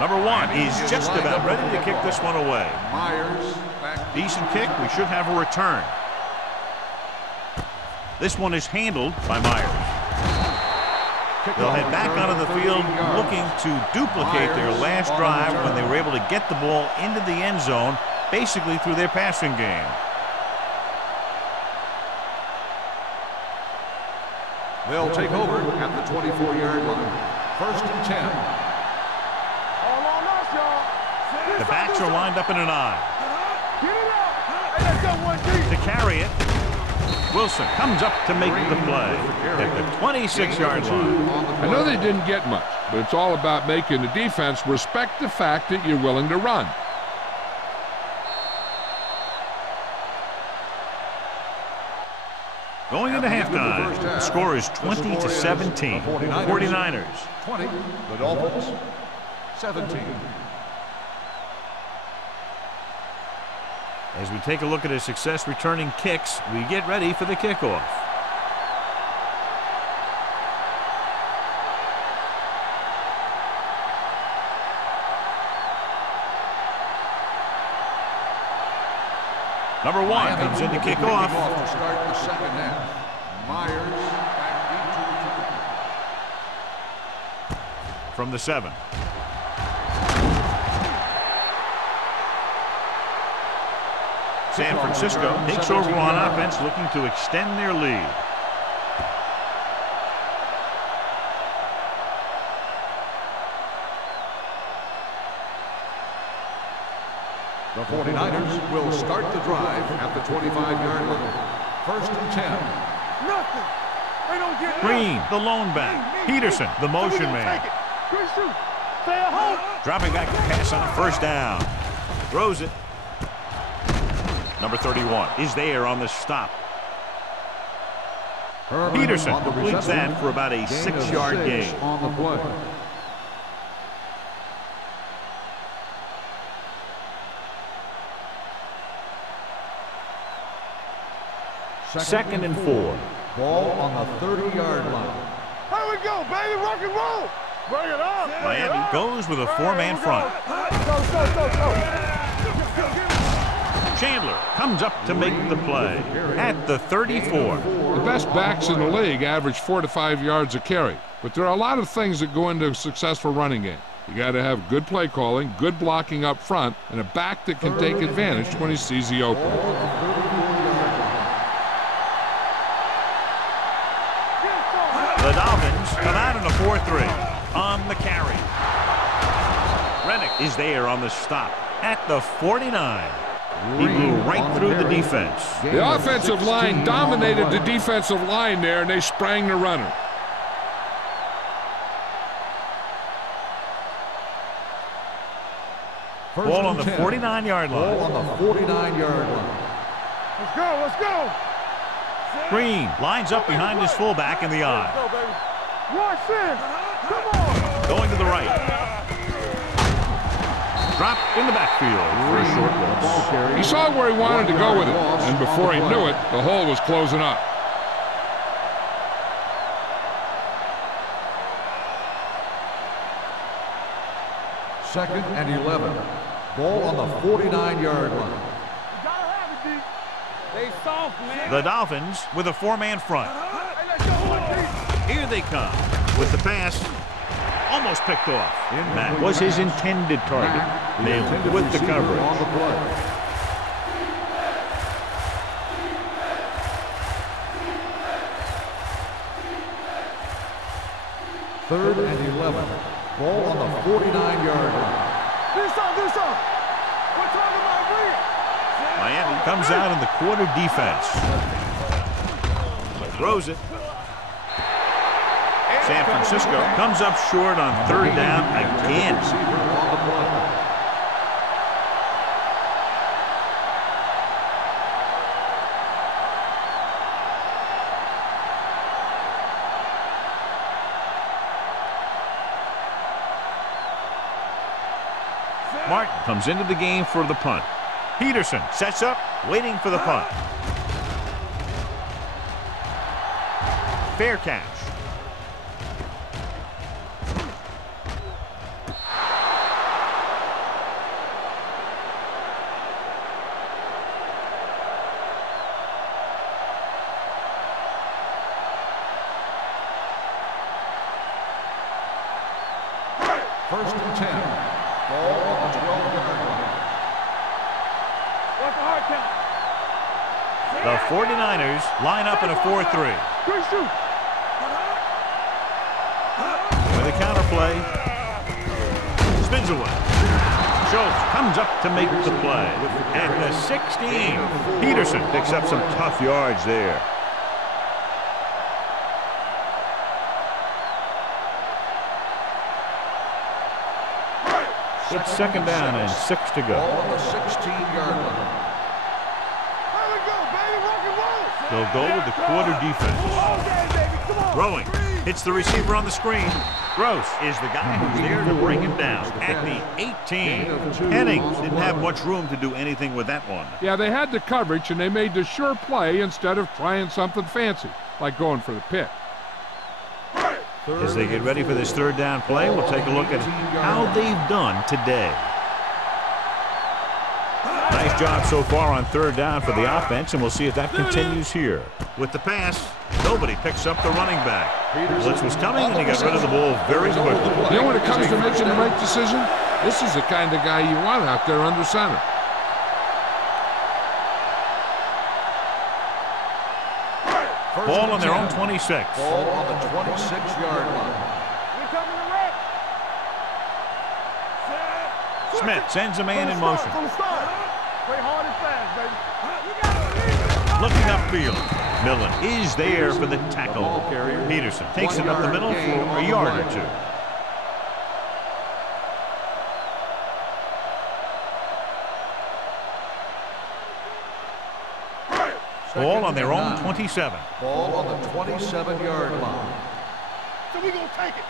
Number 1 is just about ready to kick this one away. Myers. Decent kick. We should have a return. This one is handled by Myers. They'll head back onto the field looking to duplicate their last drive when they were able to get the ball into the end zone, basically through their passing game. They'll take over at the 24-yard line. 1st and 10. The backs are lined up in an I. Get it up. Hey, let's go 1 deep. To carry it, Wilson comes up to make the play at the 26-yard line. I know they didn't get much, but it's all about making the defense respect the fact that you're willing to run. Going into halftime, the score is 20-17. 49ers. 20. The Dolphins. 17. As we take a look at his success returning kicks, we get ready for the kickoff. Number 1 comes in to kick off. To start the second half. Myers back into return. From the 7. San Francisco takes over on offense, looking to extend their lead. 49ers will start the drive at the 25-yard line. 1st and 10. Nothing. They don't get Green, the lone back. Peterson, the motion man. Good shoot. Stay at home. Dropping back to pass on 1st down. Throws it. Number 31 is there on the stop. Peterson completes that for about a 6-yard gain. On the play. Second and 4. Ball on the 30-yard line. Here we go, baby. Rock and roll. Bring it up. Miami goes with a 4-man front. Go. Chandler comes up to make the play at the 34. The best backs in the league average 4 to 5 yards a carry. But there are a lot of things that go into a successful running game. You got to have good play calling, good blocking up front, and a back that can take advantage when he sees the opening. The Dolphins come out in a 4-3 on the carry. Rennick is there on the stop at the 49. He blew right through the defense. The offensive line dominated the defensive line there, and they sprang the runner. Ball on the 49-yard line. Ball on the 49-yard line. Let's go. Green lines up behind his fullback in the eye. Go, baby. Watch this. Come on. Going to the right. Drop in the backfield for a short loss. He saw where he wanted to go with it, and before he knew it, the hole was closing up. Second and 11. Ball on the 49-yard line. You gotta have it, D. They soft, man. The Dolphins with a 4-man front. Hey, let's go, D. Here they come with the pass. Almost picked off. That was his intended target. Nailed with the coverage. On the play. Third and 11. Ball on the 49-yard line. Do something. We're talking about Reed. Miami comes out in the quarter defense. Throws it. San Francisco comes up short on 3rd down again. Martin comes into the game for the punt. Peterson sets up, waiting for the punt. Fair catch. First and 10. Ball on the 12-yard line. What's the hard count? The 49ers line up in a 4-3. Good shoot. With a counter play. Spins away. Schultz comes up to make the play. At the 16. Peterson picks up some tough yards there. It's 2nd down and 6 to go. Ball on the 16-yard line. Here we go, baby. Rock and roll. They'll go with the quarter defense. All day, baby. Come on. Throwing. Hits the receiver on the screen. Gross is the guy who's there to bring him down at the 18. Hennings didn't have much room to do anything with that one. Yeah, they had the coverage, and they made the sure play instead of trying something fancy, like going for the pick. As they get ready for this 3rd down play, we'll take a look at how they've done today. Nice job so far on 3rd down for the offense, and we'll see if that continues here. With the pass, nobody picks up the running back. Blitz was coming, and he got rid of the ball very quickly. You know, when it comes to making the right decision, this is the kind of guy you want out there under center. Ball on their own 26. Ball on the 26-yard line. We coming to wreck. Smith sends a man in motion. From the start. Play hard and fast, baby. Looking upfield. Millen is there for the tackle. Peterson takes it up the middle for a yard or two. Ball on their own 27. Ball on the 27-yard line. So we gonna take it.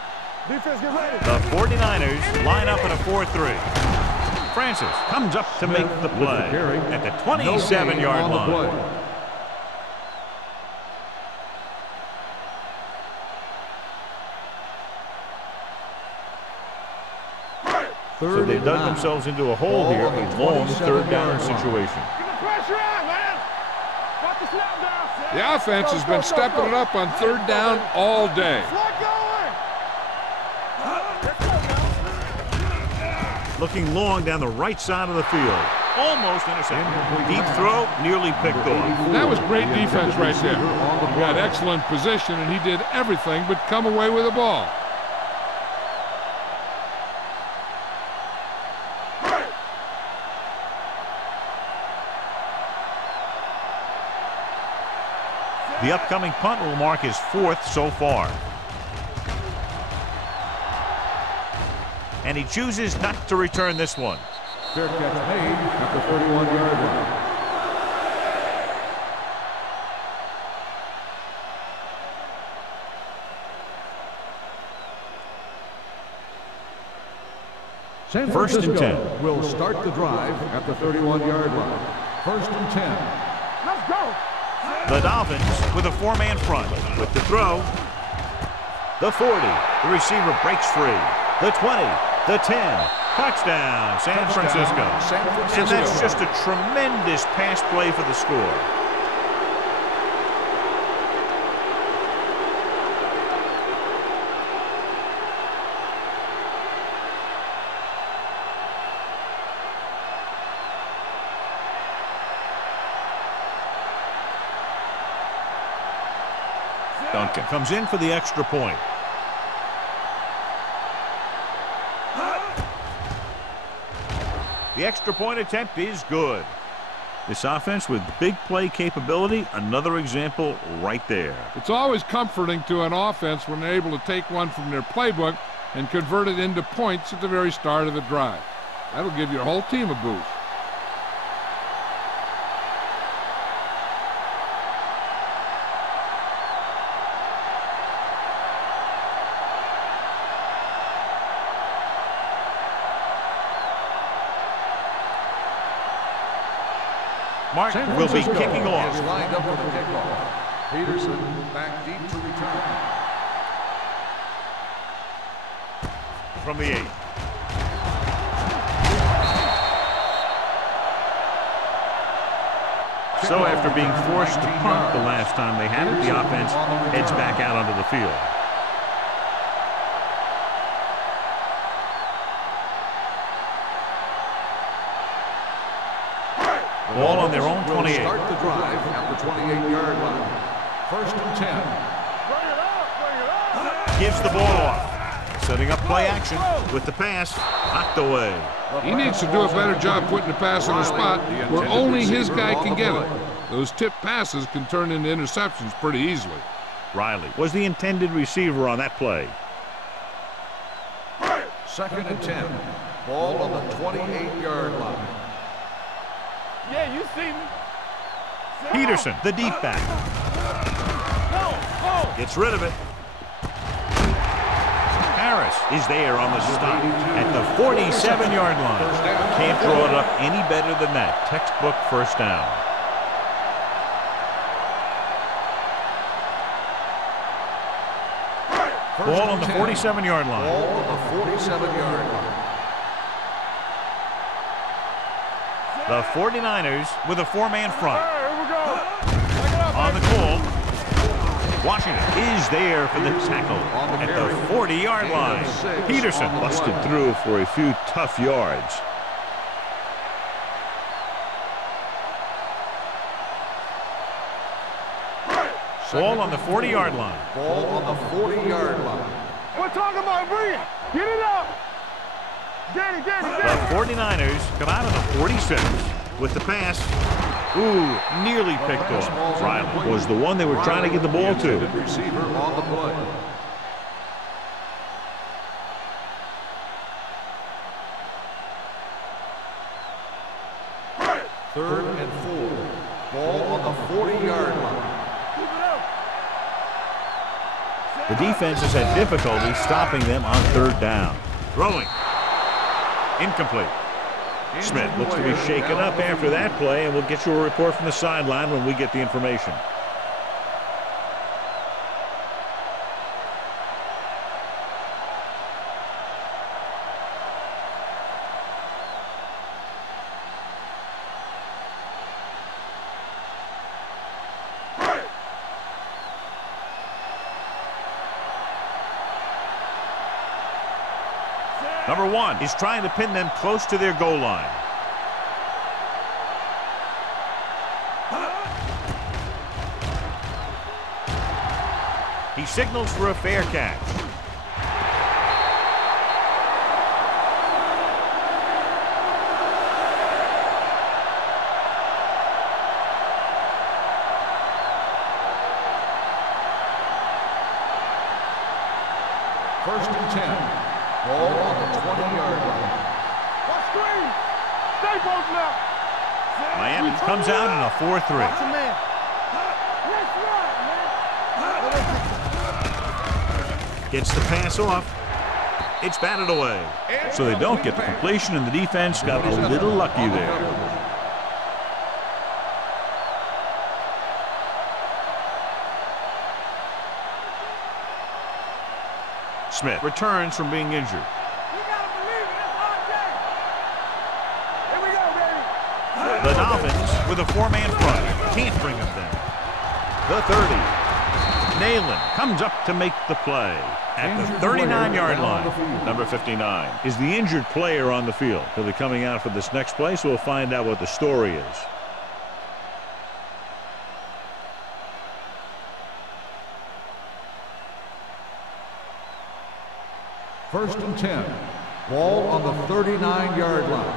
Defense, get ready. The 49ers line up in a 4-3. Francis comes up to make the play at the 27-yard line. So they've dug themselves into a hole here, a long third down situation. Get the pressure on, man. Got the snap down. The offense has been stepping it up on third down all day. Slot going. Looking long down the right side of the field. Almost intercepted. Deep throw, nearly picked off. That was great defense right there. He had excellent position, and he did everything but come away with the ball. The upcoming punt will mark his 4th so far. And he chooses not to return this one. Fair catch made at the 31-yard line. San Francisco 1st and 10. Will start the drive at the 31-yard line. 1st and 10. Let's go. The Dolphins with a 4-man front. With the throw. The 40. The receiver breaks free. The 20. The 10. Touchdown, San Francisco. And that's just a tremendous pass play for the score. Duncan comes in for the extra point. The extra point attempt is good. This offense with big play capability, another example right there. It's always comforting to an offense when they're able to take one from their playbook and convert it into points at the very start of the drive. That'll give your whole team a boost. Mark will be kicking off. Is lined up for the kickoff. Peterson back deep to return. From the 8. So after being forced to punt the last time they had it, the offense heads back out onto the field. Ball on their own 28. Start the drive at the 28-yard line. 1st and 10. Bring it up, bring it up. Gives the ball off. Setting up play action with the pass. Knocked away. He needs to do a better job putting the pass on the spot where only his guy can get it. Those tip passes can turn into interceptions pretty easily. Riley was the intended receiver on that play. 2nd and 10. Ball on the 28-yard line. Yeah, you see me. Peterson, the deep back. Gets rid of it. Harris is there on the stop at the 47-yard line. Can't draw it up any better than that. Textbook first down. Ball on the 47-yard line. Ball on the 47-yard line. The 49ers with a 4-man front. Here we go. On the call. Washington is there for the tackle at the 40-yard line. Peterson busted through for a few tough yards. Ball on the 40-yard line. Ball on the 40-yard line. We're talking about bring it. Get it up. Get it. The 49ers come out of the 46. with the pass. Ooh, nearly picked off. Riley was the one they were trying to get the ball to. Receiver on the play. Third and 4. Ball on the 40-yard line. The defense has had difficulty stopping them on third down. Throwing. Incomplete. Smith looks to be shaken up after that play, and we'll get you a report from the sideline when we get the information. Number 1 is trying to pin them close to their goal line. He signals for a fair catch. First and 10. Ball on the 20-yard line. Stay both now. Miami comes out in a 4-3. Gets the pass off. It's batted away. So they don't get the completion, and the defense got a little lucky there. Smith returns from being injured. You gotta believe it. That's our day. Here we go, baby. The Dolphins with a 4-man front. Can't bring them down. The 30. Nayland comes up to make the play at the 39-yard line. Number 59 is the injured player on the field. He'll be coming out for this next play, so we'll find out what the story is. First and 10. Ball on the 39-yard line.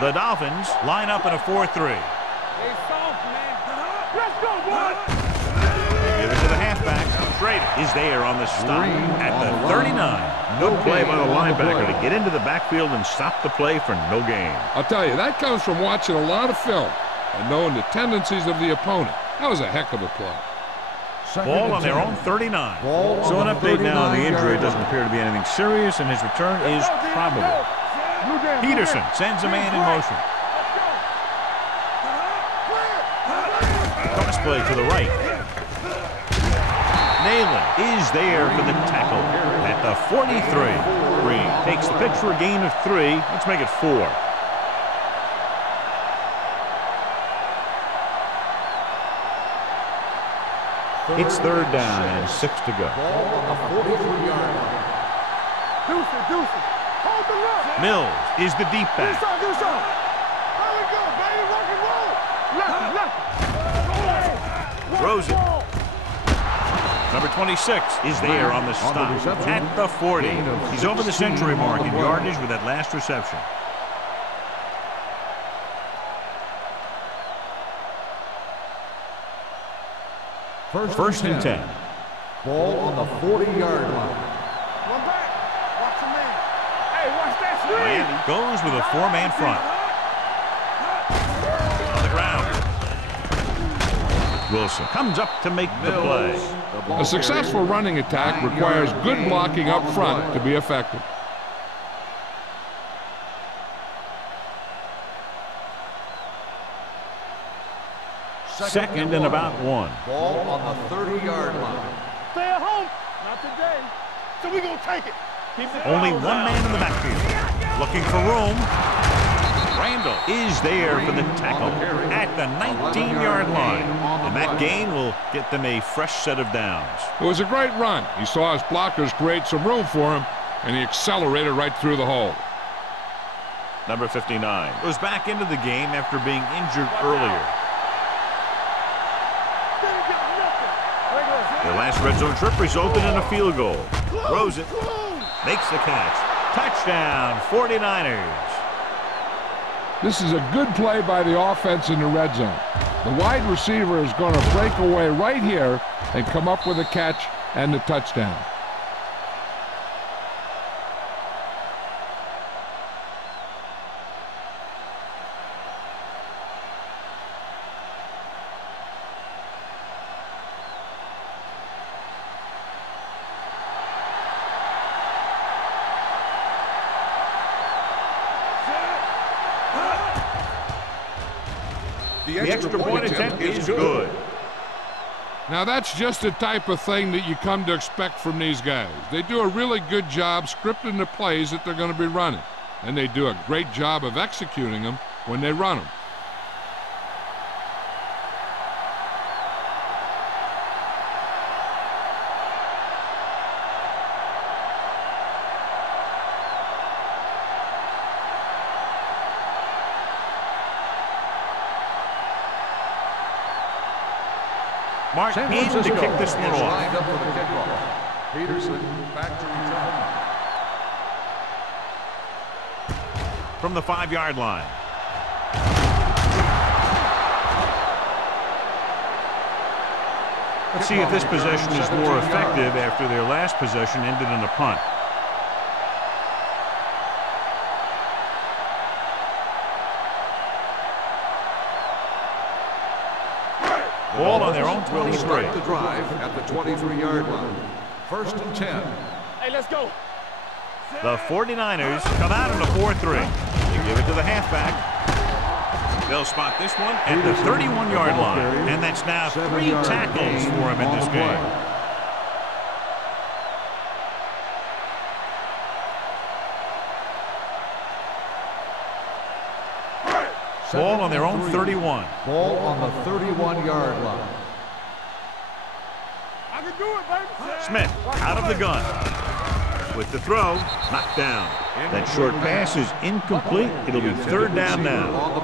The Dolphins line up in a 4-3. They soft, man. Let's go, boys. They give it to the halfback. Schrader is there on the stop at the 39. Good play by the linebacker to get into the backfield and stop the play for no gain. I'll tell you, that comes from watching a lot of film and knowing the tendencies of the opponent. That was a heck of a play. Ball on their own 39. So an update now on the injury. It doesn't appear to be anything serious, and his return is probable. Peterson sends a man in motion. Cross play to the right. Nayland is there for the tackle at the 43. Green takes the pitch for a gain of 3. Let's make it 4. It's third down and 6 to go. Ball on the 43-yard line. Deuce. Hold the look. Mills is the deep back. Do something. There we go, baby. Rock and roll. Left. Throws it. Number 26 is there on the stop at the 40. He's over the century mark in yardage with that last reception. First and 10. Ball on the 40-yard line. One back. Watch the man. Hey, watch that screen. Miami goes with a 4-man front. On the ground. Wilson comes up to make the play. A successful running attack requires good blocking up front to be effective. Second and about 1. Ball on the 30-yard line. Stay at home. Not today. So we're going to take it. Only one man in the backfield. Looking for room. Randall is there for the tackle at the 19-yard line. And that gain will get them a fresh set of downs. It was a great run. He saw his blockers create some room for him, and he accelerated right through the hole. Number 59 goes back into the game after being injured earlier. The last red zone trip resulted in a field goal. Throws it. Makes the catch. Touchdown, 49ers. This is a good play by the offense in the red zone. The wide receiver is going to break away right here and come up with a catch and the touchdown. The extra point attempt is good. Now that's just the type of thing that you come to expect from these guys. They do a really good job scripting the plays that they're going to be running. And they do a great job of executing them when they run them. Mark Peterson to kick this one off. Lined up for the kickoff. Peterson back to return. From the 5-yard line. Let's see if this possession is more effective after their last possession ended in a punt. Ball on their own 23. Start the drive at the 23-yard line. 1st and 10. Hey, let's go. The 49ers come out in a 4-3. They give it to the halfback. They'll spot this one at the 31-yard line. And that's now 3 tackles for him in this game. Ball on their own 31. Ball on the 31-yard line. I can do it, baby. Smith out of the gun. With the throw, knocked down. That short pass is incomplete. It'll be 3rd down now. On the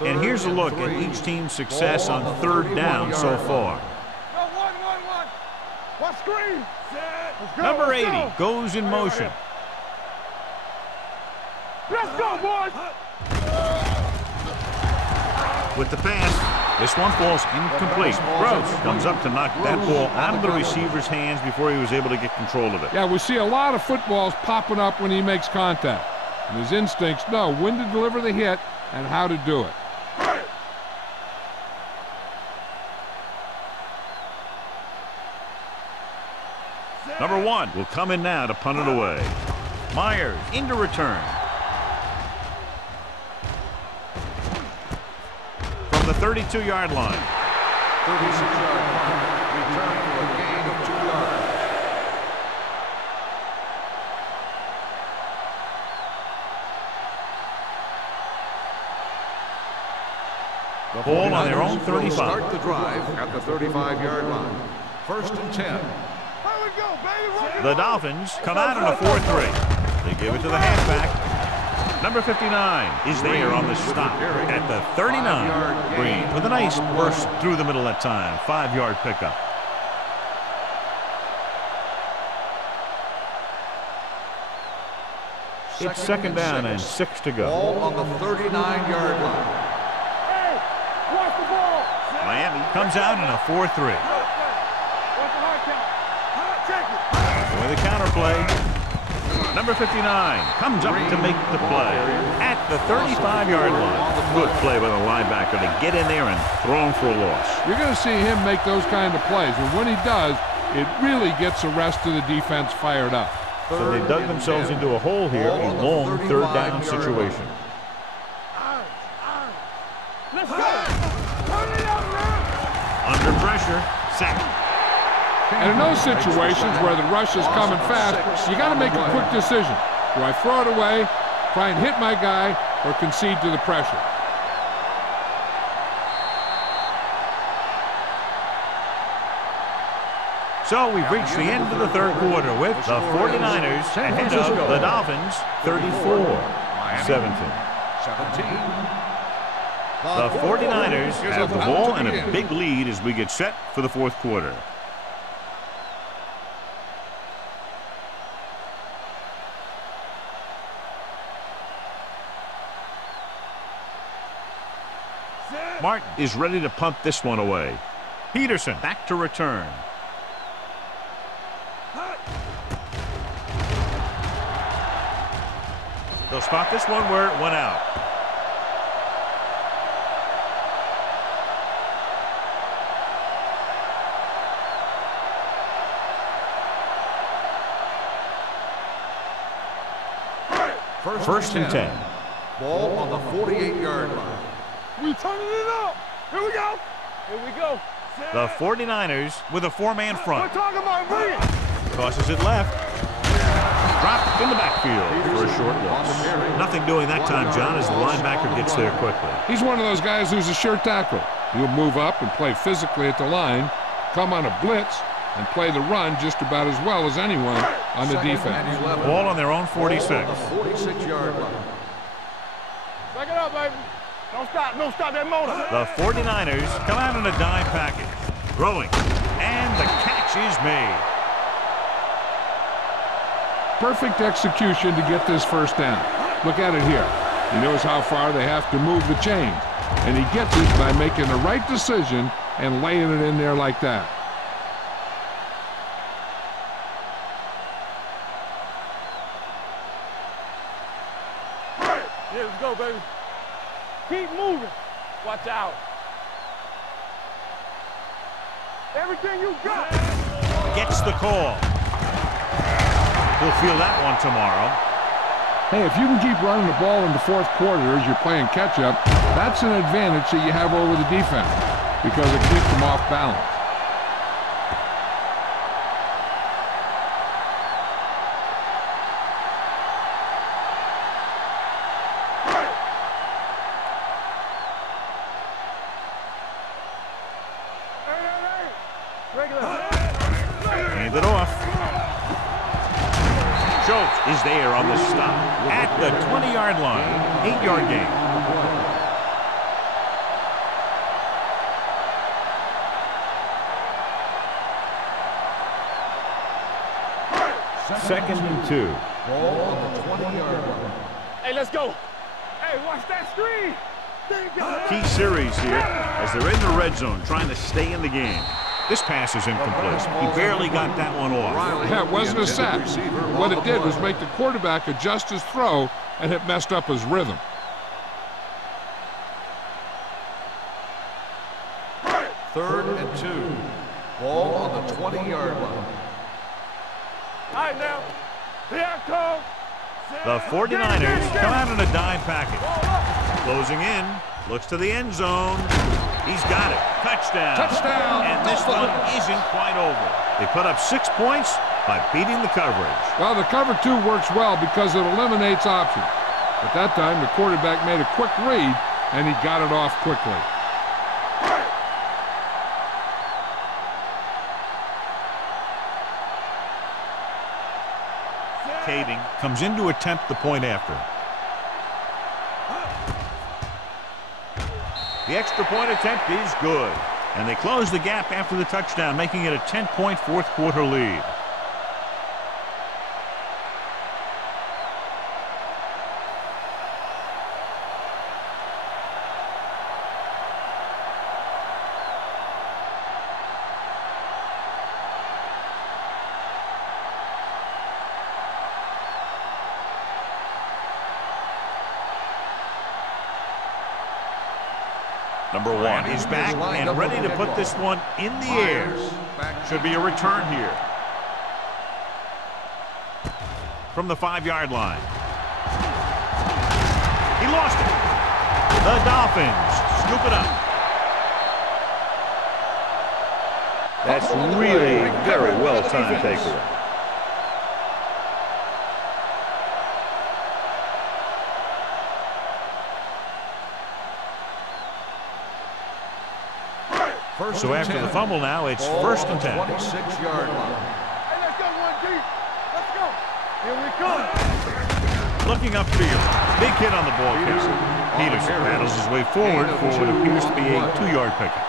play. And here's a look at each team's success on 3rd down so far. What screen? Number 80 goes in motion. Let's go, boys. With the pass, this one falls incomplete. Gross comes up to knock that ball out of the receiver's hands before he was able to get control of it. Yeah, we see a lot of footballs popping up when he makes contact. And his instincts know when to deliver the hit and how to do it. Number 1 will come in now to punt it away. Myers into return. From the 32-yard line. 36-yard punt. Return for a gain of 2 yards. The ball on their own 35. Start the drive at the 35-yard line. 1st and 10. The Dolphins come out in a 4-3. They give it to the halfback. Number 59 is there on the stop at the 39. Green with a nice burst through the middle that time. 5-yard pickup. It's 2nd down and 6 to go. Ball on the 39-yard line. Hey, watch the ball. Miami comes out in a 4-3. Watch the hard count. Check it. With a counter play. Number 59 comes up to make the play at the 35-yard line. Good play by the linebacker to get in there and throw him for a loss. You're going to see him make those kind of plays, and when he does, it really gets the rest of the defense fired up. So they dug themselves into a hole here, a long 3rd down situation. Let's go. Turn it up, man. Under pressure, sack. And in those situations where the rush is coming fast, you got to make a quick decision. Do I throw it away, try and hit my guy, or concede to the pressure? So we've reached the end of the 3rd quarter with the 49ers ahead of the Dolphins 34-17. The 49ers have the ball and a big lead as we get set for the 4th quarter. Martin is ready to punt this one away. Peterson back to return. They'll spot this one where it went out. First and 10. Ball on the 48-yard line. We turning it up. Here we go. Here we go. The 49ers with a four-man We're front. talking about bring it. Tosses it left. Dropped in the backfield for a short loss. Nothing doing that time, John, as the linebacker gets there quickly. He's one of those guys who's a sure tackle. He'll move up and play physically at the line, come on a blitz, and play the run just about as well as anyone on the defense. Ball on their own 46. Ball on the 46-yard line. Back it up, baby. Don't stop that motor. The 49ers come out in a dime package. Throwing. And the catch is made. Perfect execution to get this first down. Look at it here. He knows how far they have to move the chains, and he gets it by making the right decision and laying it in there like that. Yeah, let's go, baby. Keep moving. Watch out. Everything you got. Gets the call. He'll feel that one tomorrow. Hey, if you can keep running the ball in the fourth quarter as you're playing catch-up, that's an advantage that you have over the defense because it keeps them off balance. Hand it off. Schultz is there on the stop at the 20-yard line. 8-yard gain. Second and 2. Ball on the 20-yard line. Hey, let's go. Hey, watch that screen. Key series here as they're in the red zone trying to stay in the game. This pass is incomplete. He barely got that one off. Yeah, it wasn't a sack. What it did was make the quarterback adjust his throw, and it messed up his rhythm. Third and 2. Ball on the 20-yard line. All right, now. Here I come. The 49ers come out in a dime package. Closing in. Looks to the end zone. He's got it. Touchdown. Touchdown. And this one isn't quite over. They put up 6 points by beating the coverage. Well, the cover 2 works well because it eliminates options. At that time, the quarterback made a quick read, and he got it off quickly. Caving comes in to attempt the point after. The extra point attempt is good. And they close the gap after the touchdown, making it a 10-point fourth quarter lead. Number 1 is back and ready to put this one in the air. Should be a return here. From the 5-yard line. He lost it. The Dolphins scoop it up. That's really very well timed takeaway. So after the fumble now, it's first and 10. 26-yard line. Hey, let's go, 1 deep. Let's go. Here we come. Looking upfield. Big hit on the ball carrier. Peterson battles his way forward for what appears to be a 2-yard pickup.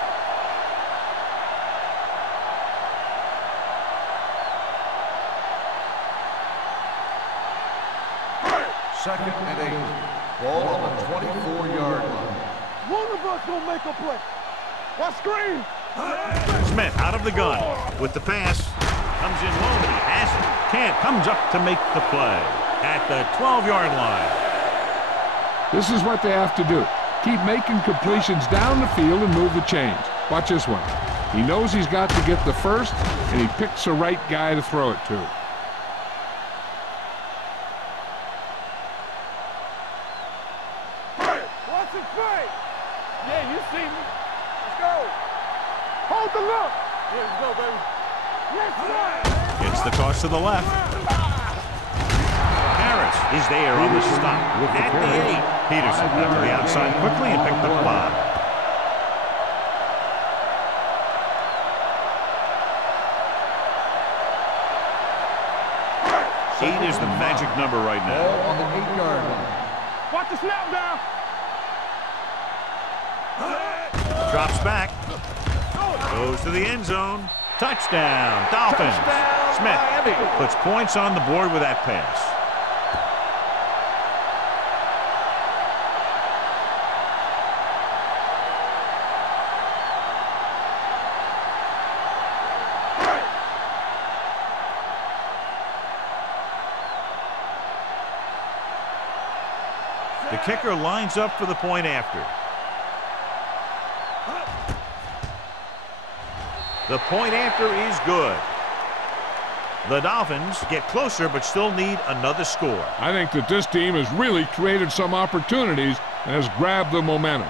Second and 8. Ball on the 24-yard line. One of us gonna make a play. What screen? Smith out of the gun with the pass. Comes in low, but he has it. Can't. Comes up to make the play at the 12-yard line. This is what they have to do. Keep making completions down the field and move the chains. Watch this one. He knows he's got to get the first, and he picks the right guy to throw it to. Watch it play. Yeah, you see me. Let's go. Hold the look. Yeah, let's go, baby. Yes, sir. Gets the toss to the left. Harris is there on the stop at the 8. Peterson got to the outside quickly and picked up 5. Eight is the magic number right now. Ball on the 8-yard line. Watch the snap down. Drops back. Goes to the end zone. Touchdown, Dolphins. Smith puts points on the board with that pass. The kicker lines up for the point after. The point after is good. The Dolphins get closer but still need another score. I think that this team has really created some opportunities and has grabbed the momentum.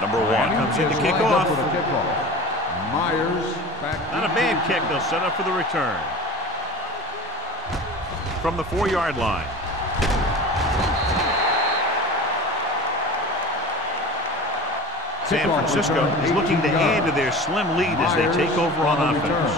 Number 1 comes in to kick off. Myers back. Not a bad kick. They'll set up for the return. From the 4-yard line. San Francisco is looking to add to their slim lead as they take over on offense.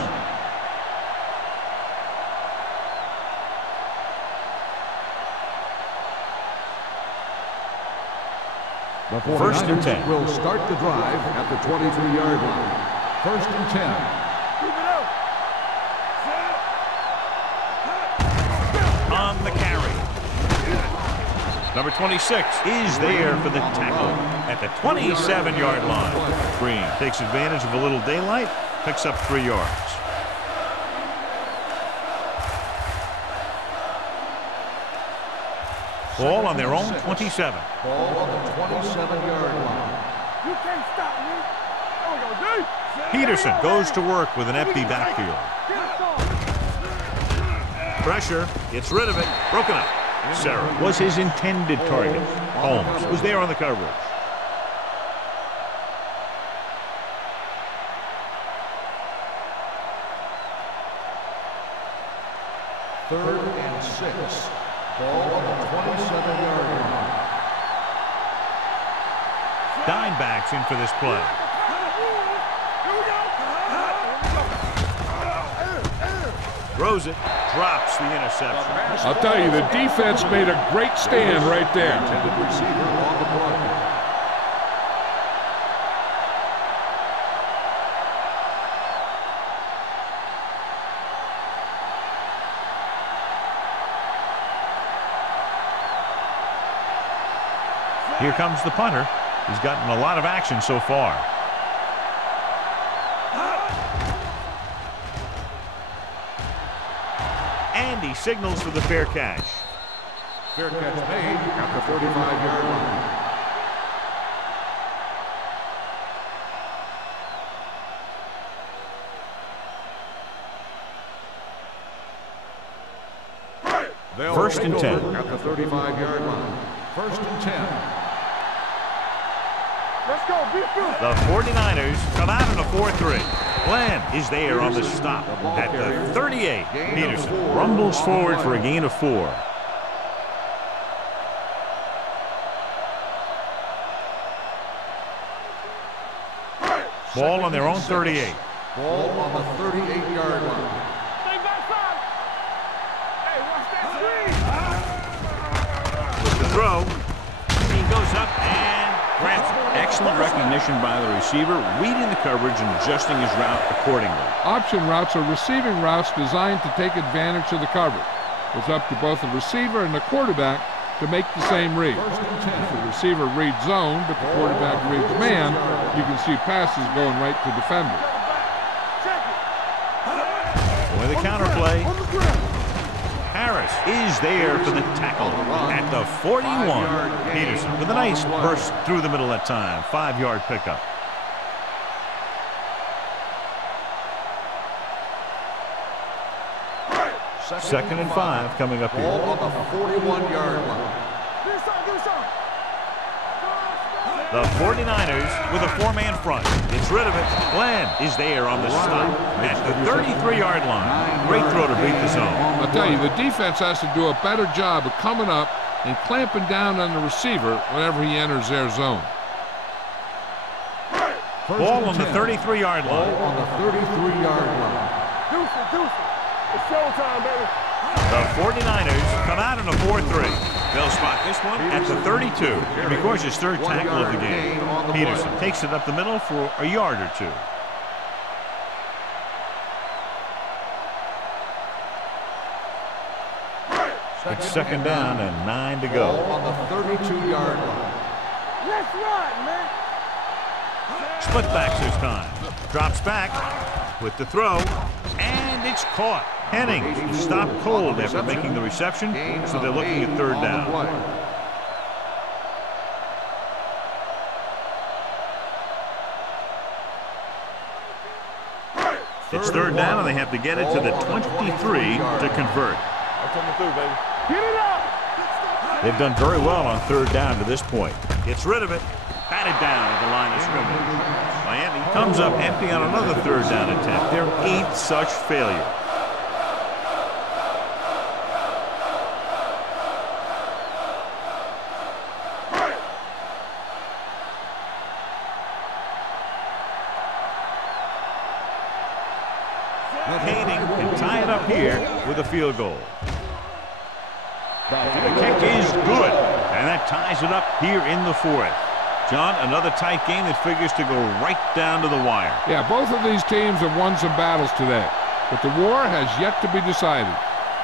The 1st and 10. Will start the drive at the 23-yard line. 1st and 10. Keep it up. On the carry. Number 26 is there for the tackle at the 27-yard line. Green takes advantage of a little daylight, picks up 3 yards. Ball on their own 27. Ball on the 27-yard line. You can't stop me. There we go, D. Peterson goes to work with an empty backfield. Pressure, gets rid of it, broken up. Sarah was his intended target. Holmes was there on the coverage. Third and 6. Ball on the 27-yard line. Dime backs in for this play. Throws it, drops the interception. I'll tell you, the defense made a great stand right there. Intended receiver on the broadcast. Here comes the punter. He's gotten a lot of action so far. And he signals for the fair catch. Fair catch made at the 35-yard line. First and 10. At the 35-yard line. 1st and 10. Let's go, be through. The 49ers come out in a 4-3. Glenn is there on the stop at the 38. Peterson rumbles forward for a gain of 4. Ball on their own 38. Ball on the 38-yard line. Stay back five. Hey, watch that screen. throw. He goes up and grabs it. Excellent recognition by the receiver, reading the coverage and adjusting his route accordingly. Option routes are receiving routes designed to take advantage of the coverage. It's up to both the receiver and the quarterback to make the same read. If the receiver reads zone, but the quarterback reads man, you can see passes going right to defenders. With a counterplay, Harris is there for the tackle at the 41. Peterson with a nice burst through the middle that time. 5-yard pickup. Second and 5 coming up here. Ball on the 41-yard line. The 49ers with a 4-man front. Gets rid of it. Glenn is there on the stop at the 33-yard line. Great throw to beat the zone. I'll tell you, the defense has to do a better job of coming up and clamping down on the receiver whenever he enters their zone. Ball on the 33-yard line. Ball on the 33-yard line. Deuce it. It's showtime, baby. The 49ers come out in a 4-3. They'll spot this one at the 32. And because his third tackle of the game, Peterson takes it up the middle for a yard or two. It's second down and 9 to go. Ball on the 32-yard line. Let's run, man. Split backs this time. Drops back with the throw, and it's caught. Henning stopped cold after making the reception, so they're looking at third down. It's third down, and they have to get it to the 23 to convert. Get it up. They've done very well on third down to this point. Gets rid of it. Batted down at the line of scrimmage. Miami comes up empty on another third down attempt. Their 8th such failure. Hayden can tie it up here with a field goal. The kick is good, and that ties it up here in the 4th. John, another tight game that figures to go right down to the wire. Yeah, both of these teams have won some battles today, but the war has yet to be decided.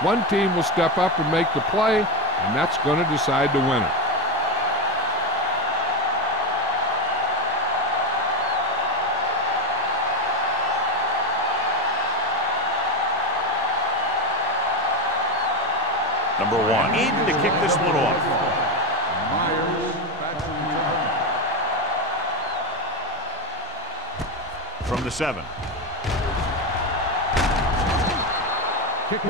One team will step up and make the play, and that's going to decide the winner. Number 1 in to kick this one off. From the 7.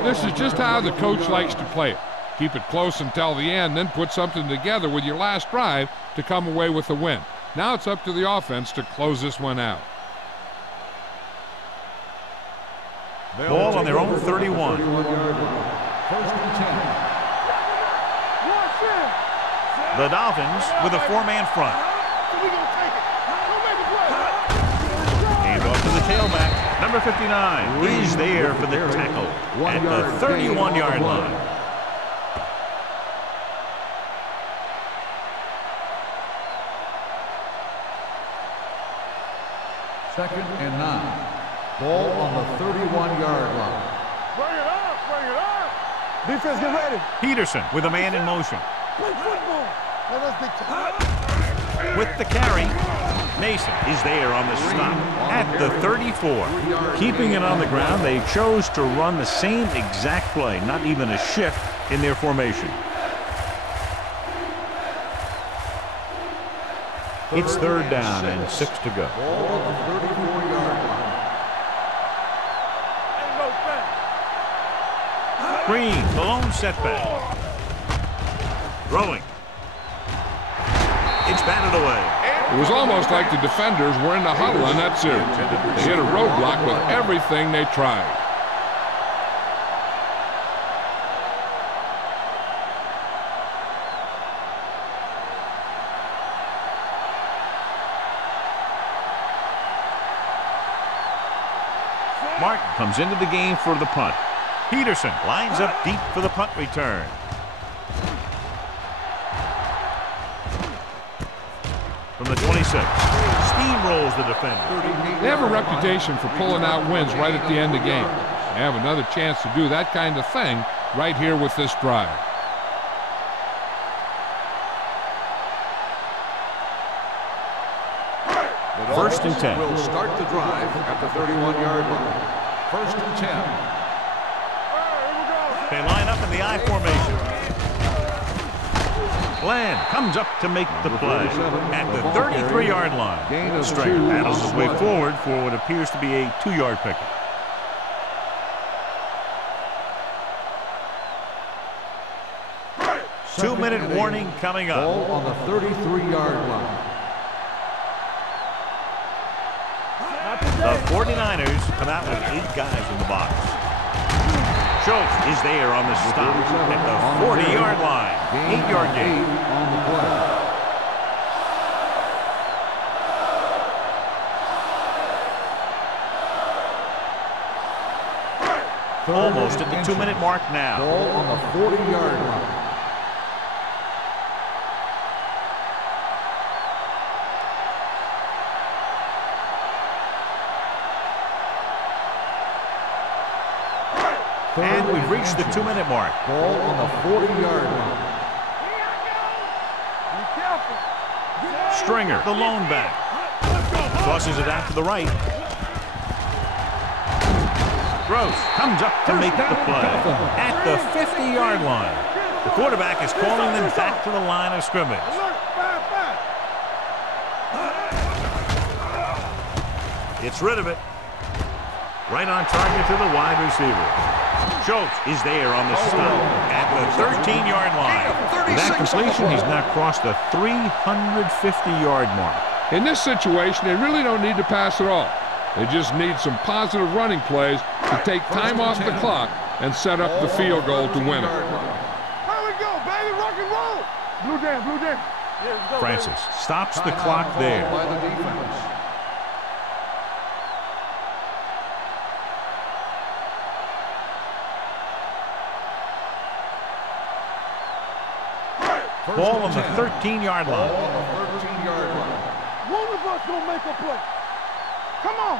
This is just how the coach likes to play it. Keep it close until the end, then put something together with your last drive to come away with the win. Now it's up to the offense to close this one out. Ball on their own 31. First and 10. The Dolphins with a 4-man front. Hand off to the tailback. Number 59 is there for the tackle at the 31-yard line. Second and 9. Ball on the 31-yard line. Bring it up. Bring it up. Defense, get ready. Peterson with a man in motion. Play football. Let's big time. With the carry, Mason is there on the stop at the 34. Keeping it on the ground, they chose to run the same exact play, not even a shift in their formation. It's third down and 6 to go. Ball on the 34-yard line. Green, the lone setback. Throwing. It's batted away. It was almost like the defenders were in the huddle on that series. They hit a roadblock with everything they tried. Martin comes into the game for the punt. Peterson lines up deep for the punt return. from the 26. Steamrolls the defender. They have a reputation for pulling out wins right at the end of games. They have another chance to do that kind of thing right here with this drive. First and 10. Will start the drive at the 31-yard line. First and 10. They line up in the I formation. Bland comes up to make the play at the 33-yard line. Stringer battles his way forward for what appears to be a 2-yard pickup. Two-minute warning coming up. Ball on the 33-yard line. The 49ers come out with 8 guys in the box. Schultz is there on the stop at the 40-yard line. 8-yard gain. On the play. Almost at the 2-minute mark now. Ball on the 40-yard line. And we've reached the 2-minute mark. Ball on the 40-yard line. Stringer, the lone back. Tosses it out to the right. Gross comes up to make the play at the 50-yard line. The quarterback is calling them back to the line of scrimmage. Gets rid of it. Right on target to the wide receiver. Schultz is there on the stop at the 13-yard line. With that completion, he's now crossed the 350-yard mark. In this situation, they really don't need to pass at all. They just need some positive running plays to take time off the clock and set up the field goal to win it. Here we go, baby, rock and roll. Blue jam, blue jam. Francis stops the clock there. By the defense. Ball on the 13-yard line. Ball on the 13-yard line. One of us gonna make a play. Come on.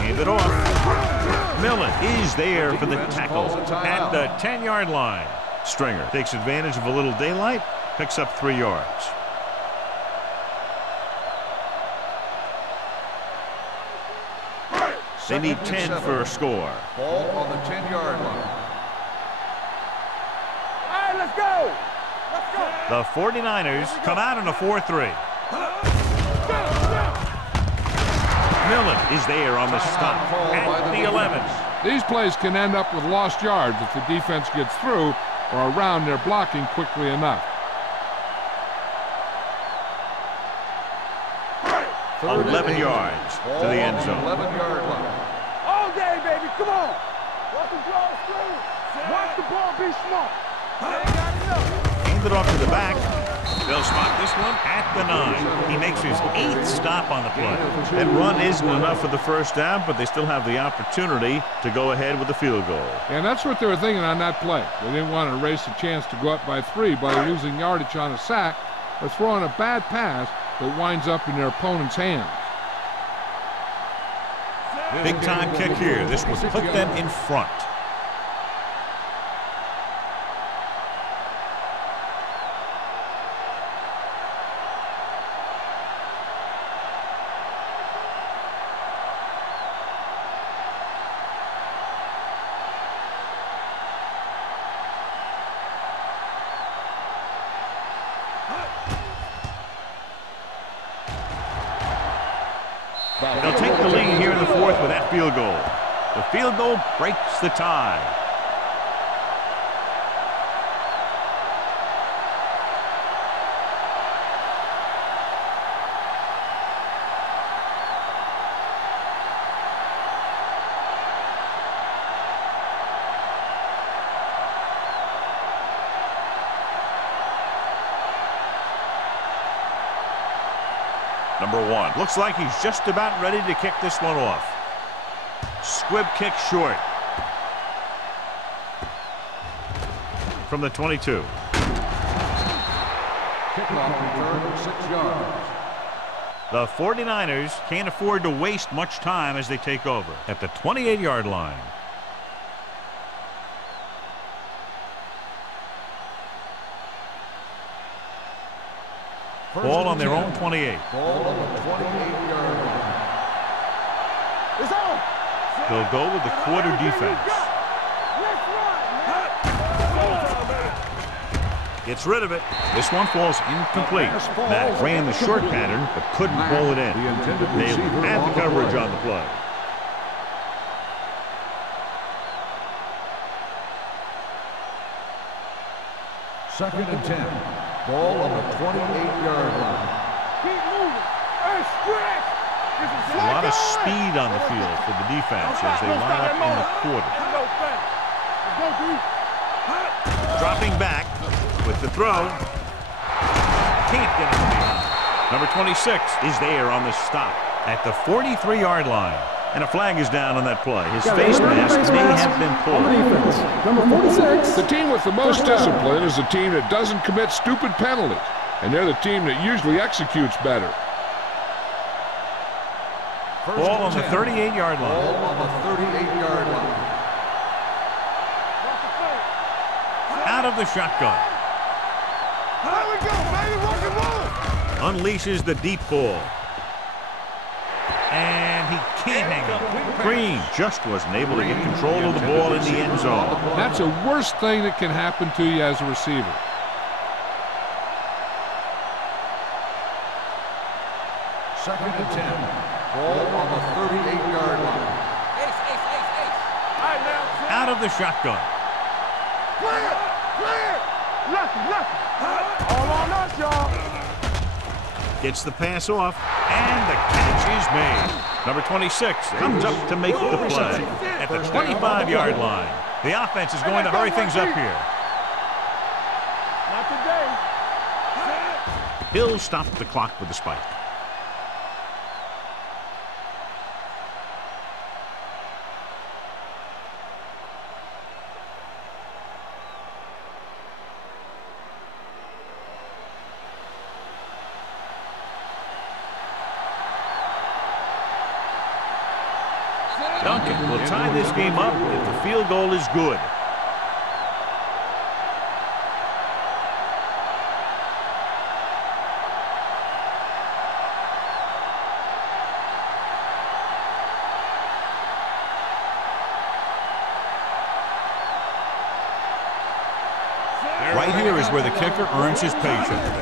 Hand it off. Millen is there for the tackle at the 10-yard line. Stringer takes advantage of a little daylight, picks up 3 yards. They need 10 for a score. Ball on the 10-yard line. Let's go! The 49ers come out in a 4-3. Millen is there on the stop at the 11. These plays can end up with lost yards if the defense gets through or around their blocking quickly enough. 11 yards to the end zone. 11-yard line. All day, baby, come on! Watch the ball through. Watch the ball be smart. Hand it off to the back. They'll spot this one at the 9. He makes his 8th stop on the play. That run isn't enough for the first down, but they still have the opportunity to go ahead with the field goal. And that's what they were thinking on that play. They didn't want to erase the chance to go up by 3 by losing yardage on a sack or throwing a bad pass that winds up in their opponent's hands. Big time kick here. This will put them in front. They'll take the lead here in the 4th with that field goal. The field goal breaks the tie. Number 1. Looks like he's just about ready to kick this one off. Squib kick short. From the 22. Kickoff return 6 yards. The 49ers can't afford to waste much time as they take over at the 28-yard line. Ball on their own 28. Ball on the 28-yard line. It's on. They'll go with the quarter defense. Let's run, man. Gets rid of it. This one falls incomplete. That ran the short pattern but couldn't pull it in. They had the coverage on the play. Second and 10. Ball on the 28-yard line. Keep moving. Hey, stretch. This is A lot of speed on the field for the defense as they line up in the quarter. No thanks. Let's go, D. Dropping back with the throw. Can't get him behind. Number 26 is there on the stop at the 43-yard line. And a flag is down on that play. His face mask may have been On pulled. the defense, number 46. The team with the most discipline is the team that doesn't commit stupid penalties, and they're the team that usually executes better. Ball on the 38-yard line. Ball on the 38-yard line. Out of the shotgun. There we go, baby. Rock and roll. Unleashes the deep ball. And he can't hang up. Green just wasn't able to get control of the ball in the end zone. That's the worst thing that can happen to you as a receiver. Second and 10. Ball on the 38-yard line. All right, now. Out of the shotgun. Clear. Clear. Lucky. All on us, y'all. Gets the pass off, and the catch is made. Number 26 comes up to make the play at the 25-yard line. The offense is going to hurry things up here. Not today. Hill stopped the clock with the spike. Duncan will tie this game up if the field goal is good. Right here is where the kicker earns his paycheck.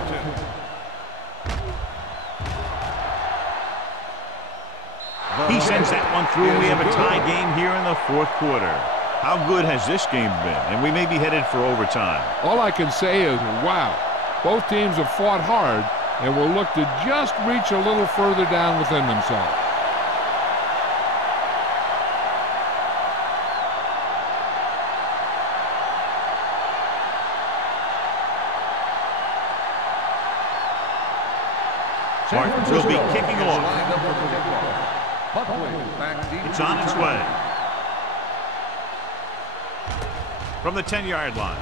He sends that one through, and we have a tie game here in the fourth quarter. How good has this game been? And we may be headed for overtime. All I can say is, wow, both teams have fought hard and will look to just reach a little further down within themselves. Martin will be kicking off. It's on its way. From the 10-yard line.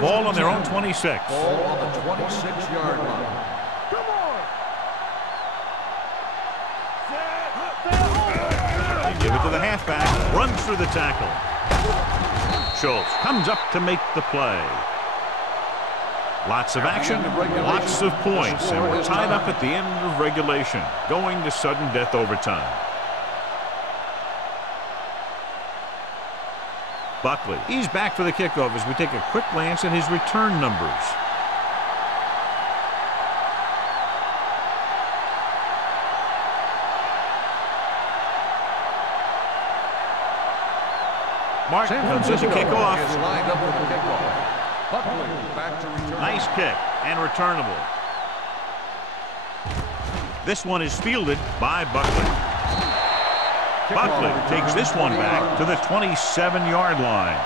Ball on their own 26. Ball on the 26-yard line. Come on. They give it to the halfback. Runs through the tackle. Schultz comes up to make the play. Lots of action, lots of points, and we're tied up at the end of regulation, going to sudden death overtime. Buckley, he's back for the kickoff as we take a quick glance at his return numbers. Martin comes in to kick off. Is lined up for the kickoff. Buckley back to return. Nice kick and returnable. This one is fielded by Buckley. Buckley takes this one back to the 27-yard line.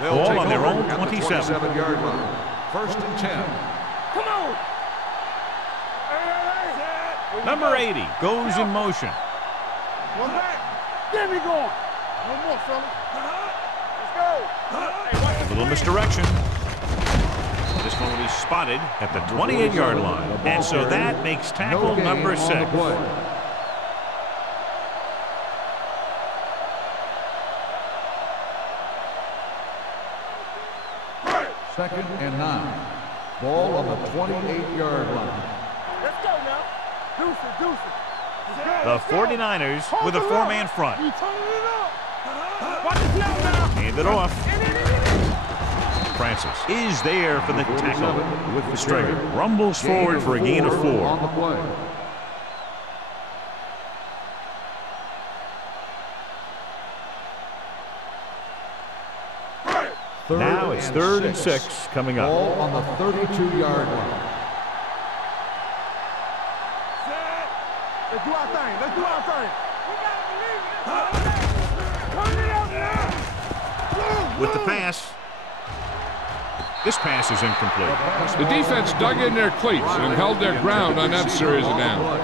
Ball on their own 27. 27-yard line. First and 10. Come on. Number 80 goes in motion. One back. Get me going. One more, fella. Let's go. A little misdirection. This one will be spotted at the 28-yard line. And so that makes tackle number 6. Second and 9. Ball on the 28-yard line. Let's go now. Deuce it, deuce it. The 49ers with a 4-man front. You turning it up. Watch it now. Hand it off. Francis is there for the tackle. With the Stringer carry. rumbles forward for a gain of 4. On the play. Now it's third and 6 coming up. Ball on the 32-yard line. Let's do our thing. Let's do our thing. Turn it up now. With the pass. This pass is incomplete. The defense dug in their cleats and held their ground on that series of downs.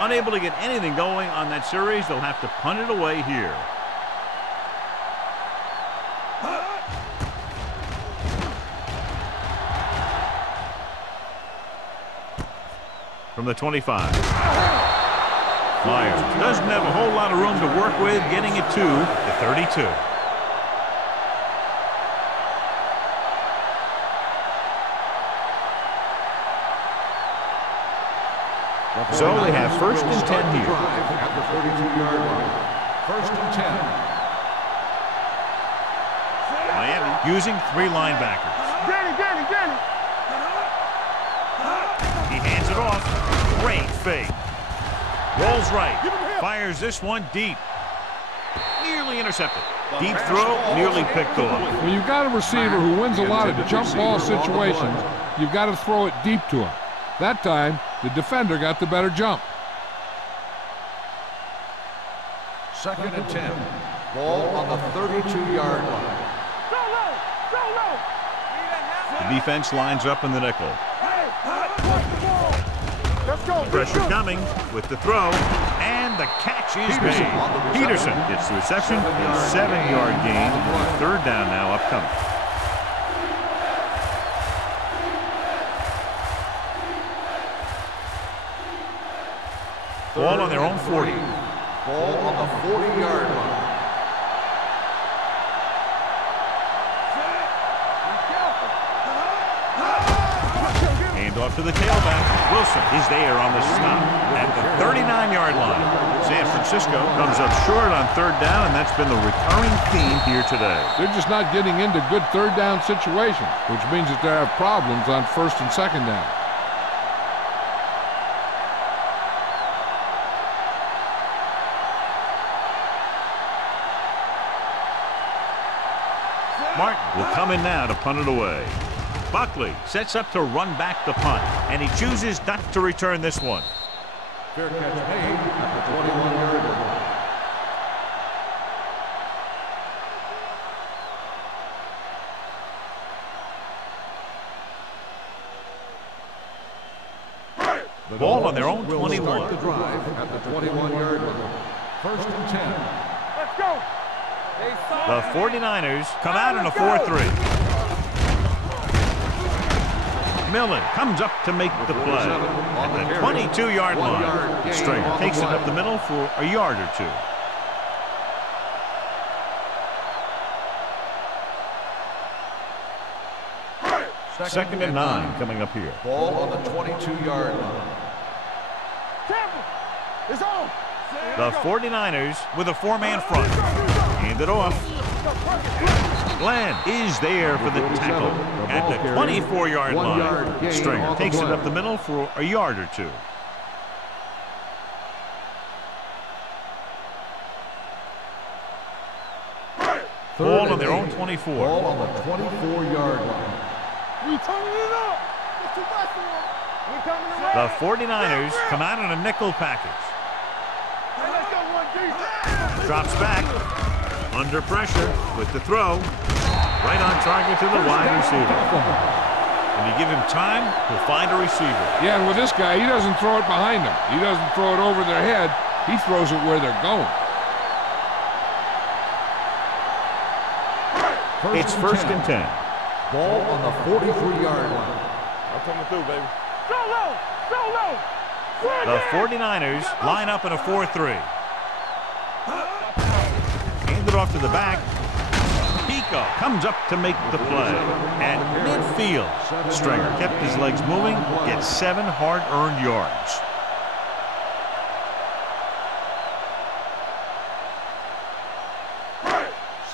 Unable to get anything going on that series, they'll have to punt it away here. From the 25. Myers doesn't have a whole lot of room to work with, getting it to the 32. So they have first and 10 here. At the 32-yard line. First and 10. Miami using 3 linebackers. Get it. He hands it off. Great fake. Rolls right. Fires this one deep. Nearly intercepted. Deep throw, nearly picked off. When you've got a receiver who wins a lot of jump ball situations, you've got to throw it deep to him. That time, the defender got the better jump. Second and 10. Ball on the 32-yard line. Go low. The defense lines up in the nickel. Let's go. Pressure coming with the throw, and the catch is made. Peterson gets the reception, a 7-yard gain. Third down now upcoming. Ball on their own 40. Ball on the 40-yard line. Hand off to the tailback. Wilson is there on the stop at the 39-yard line. San Francisco comes up short on third down, and that's been the recurring theme here today. They're just not getting into good third down situations, which means that they have problems on first and second down. Martin will come in now to punt it away. Buckley sets up to run back the punt, and he chooses not to return this one. Fair catch made at the 21-yard line. The Ball on their own will 21. start the drive at the 21-yard line. First and 10. Let's go. The 49ers come out in a 4-3. Millen comes up to make the play at the 22-yard line. Stringer takes it up the middle for a yard or 2. Second and 9 coming up here. Ball on the 22-yard line. Tampa. It's on. The 49ers with a 4-man front. Hand it off. Glenn is there for the tackle at the 24-yard line. Stringer takes it up the middle for a yard or 2. Ball on their own 24. Ball on the 24-yard line. We turning it up. It's too much for him. We coming around. The 49ers come out in a nickel package. Hey, let's go, 1D. Drops back. Under pressure with the throw. Right on target to the wide receiver. When you give him time, he'll find a receiver. Yeah, and with this guy, he doesn't throw it behind them. He doesn't throw it over their head. He throws it where they're going. It's first and 10. Ball on the 43-yard line. I'm coming through, baby. Go low. Go low. The 49ers line up in a 4-3. Hand it off to the back. Pico comes up to make the play. At midfield, Stringer kept his legs moving, gets 7 hard-earned yards.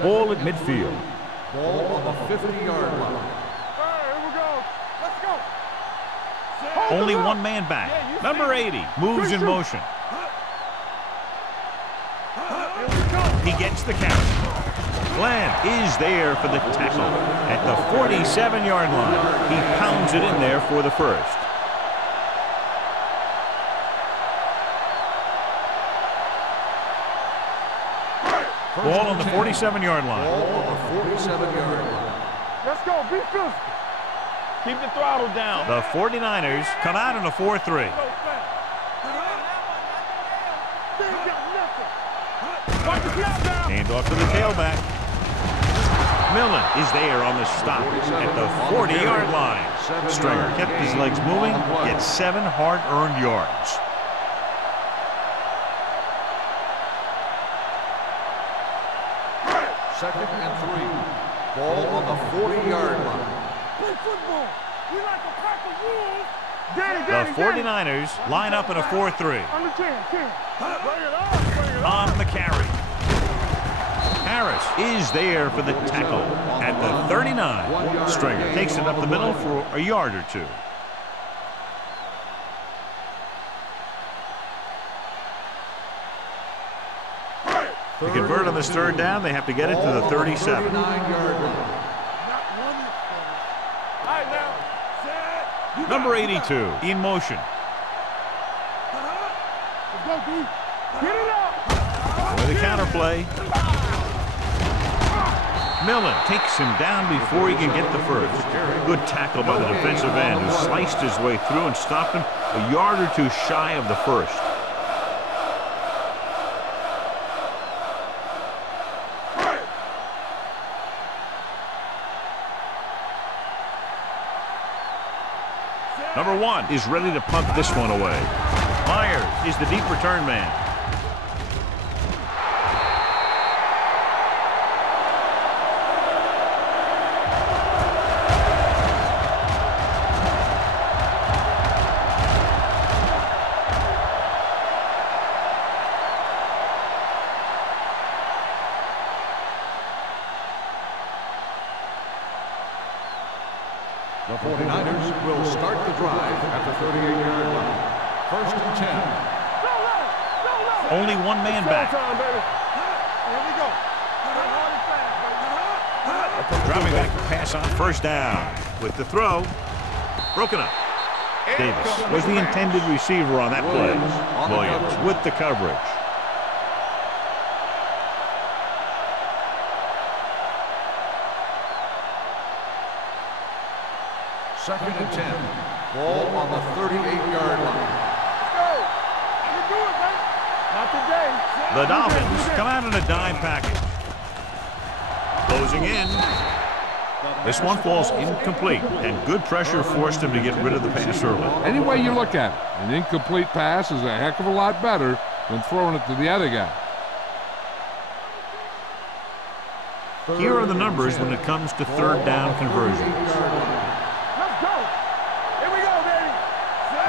Ball at midfield. Ball on the 50-yard line. All right, here we go. Let's go. Only one man back. Number 80 moves in motion. He gets the carry. Glenn is there for the tackle at the 47-yard line. He pounds it in there for the first. Ball on the 47-yard line. Ball on the 47-yard line. Let's go. Be physical. Keep the throttle down. The 49ers come out in a 4-3. Hand off to the tailback. Millen is there on the stop at the 40-yard line. Stringer kept his legs moving, gets 7 hard-earned yards. Second and 3. Ball on the 40-yard line. Play football. We like a pack of wolves. The 49ers line up in a 4-3. Under 10. Bring it on. On the carry. Harris is there for the tackle at the 39. Stringer takes it up the middle for a yard or two. To convert on this third down, they have to get it to the 37. Number 82 in motion. Get it up. With the counterplay. Millen takes him down before he can get the first. Good tackle by the defensive end who sliced his way through and stopped him a yard or two shy of the first. Number 1 is ready to punt this one away. Myers is the deep return man. The 49ers will start the drive at the 38-yard line. First and 10. Only one man back. Time, baby. Here we go. Dropping back to pass on first down. With the throw. Broken up. Davis was the intended receiver on that play. Williams with the coverage. Second and 10. Ball on the 38-yard line. Not today. The Dolphins come out in a dime package. Closing in. This one falls incomplete, and good pressure forced him to get rid of the pass early. Any way you look at it, an incomplete pass is a heck of a lot better than throwing it to the other guy. Here are the numbers when it comes to third down conversions. Let's go. Here we go, baby.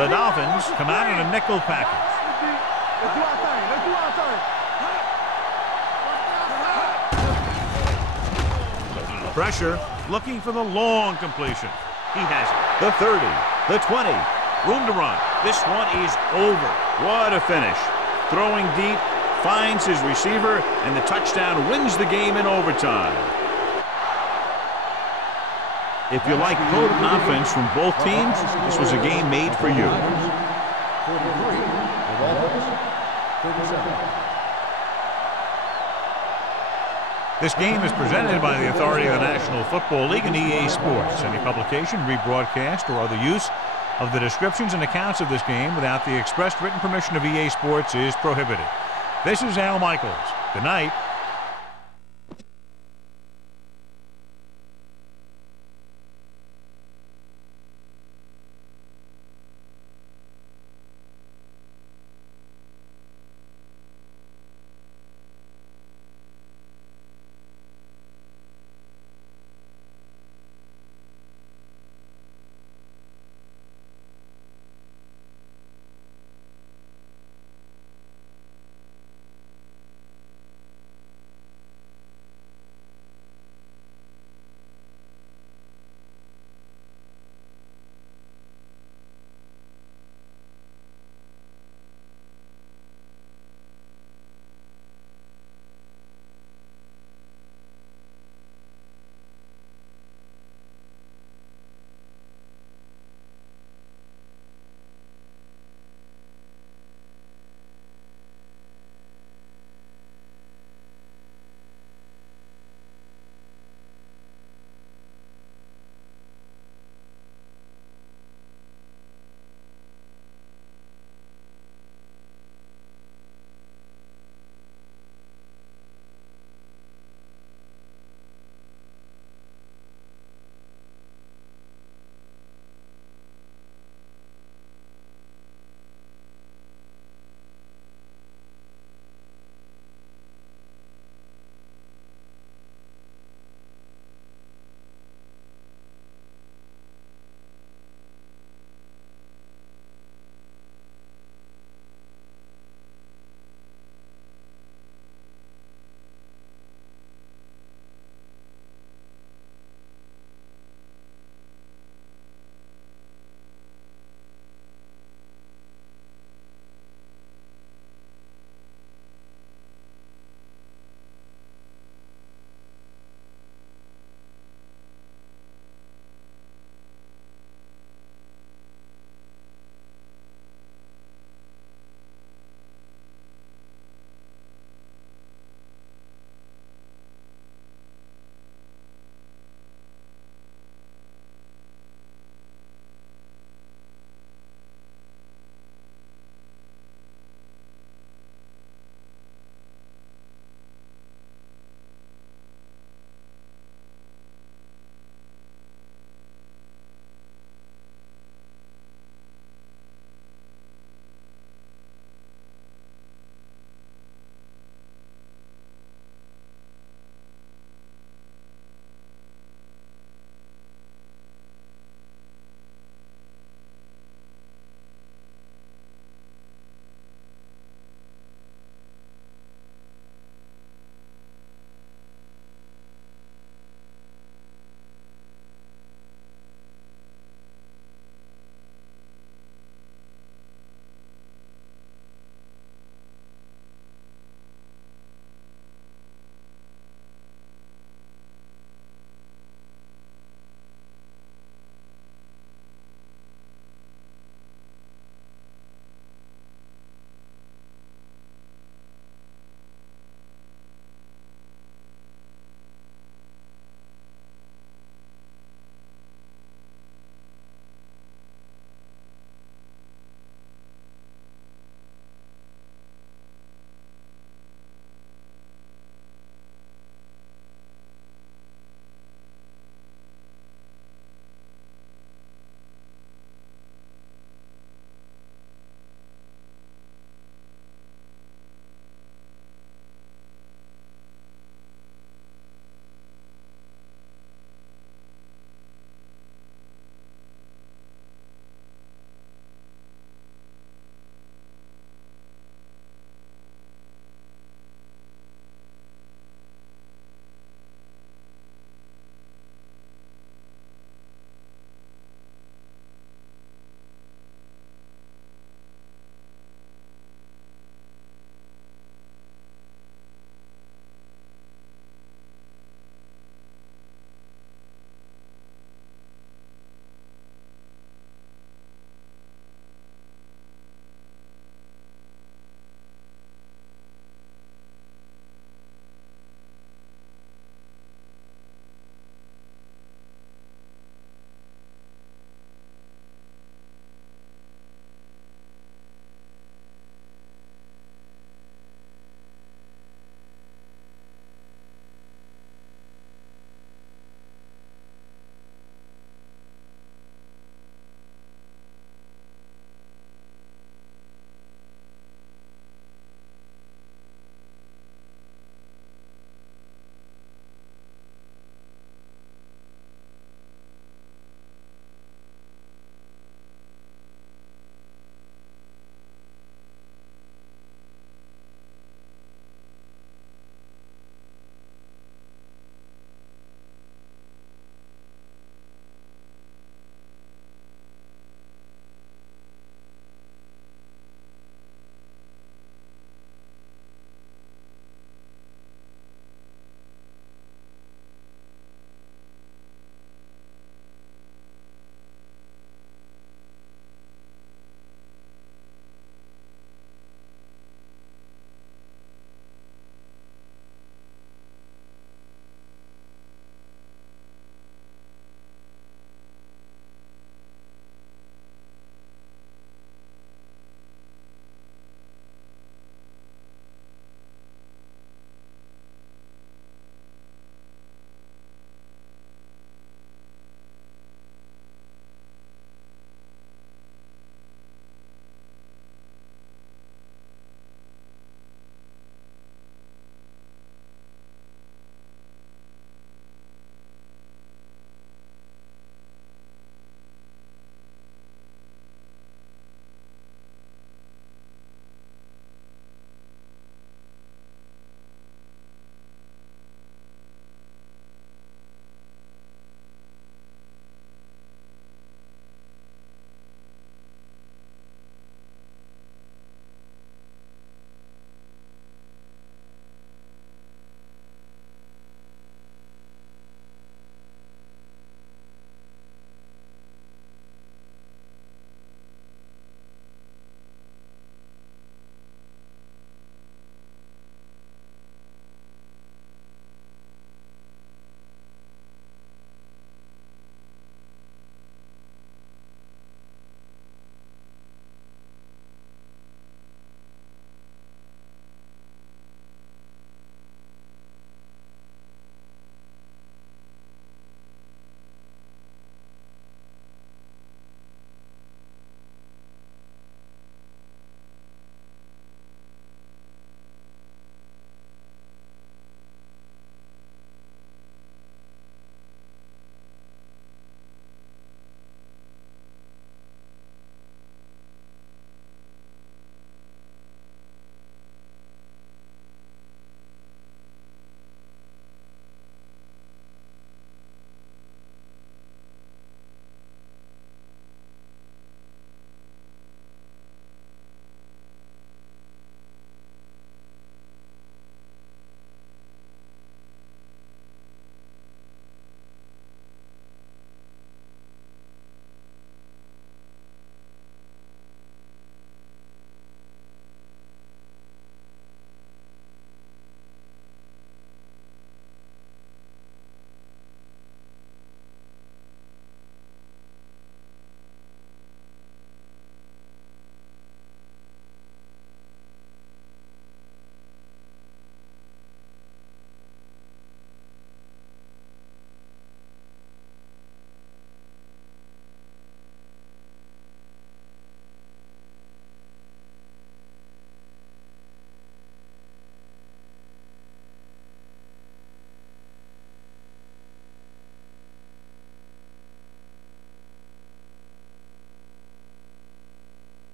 The Dolphins come out in a nickel package. Let's do our thing. Let's do our thing. Pressure, looking for the long completion. He has it. The 30, the 20, room to run. This one is over. What a finish. Throwing deep, finds his receiver, and the touchdown wins the game in overtime. If you like potent offense from both teams, this was a game made for you. 43, the Dolphins, 37. This game is presented by the authority of the National Football League and EA Sports. Any publication, rebroadcast, or other use of the descriptions and accounts of this game without the expressed written permission of EA Sports is prohibited. This is Al Michaels. Good night.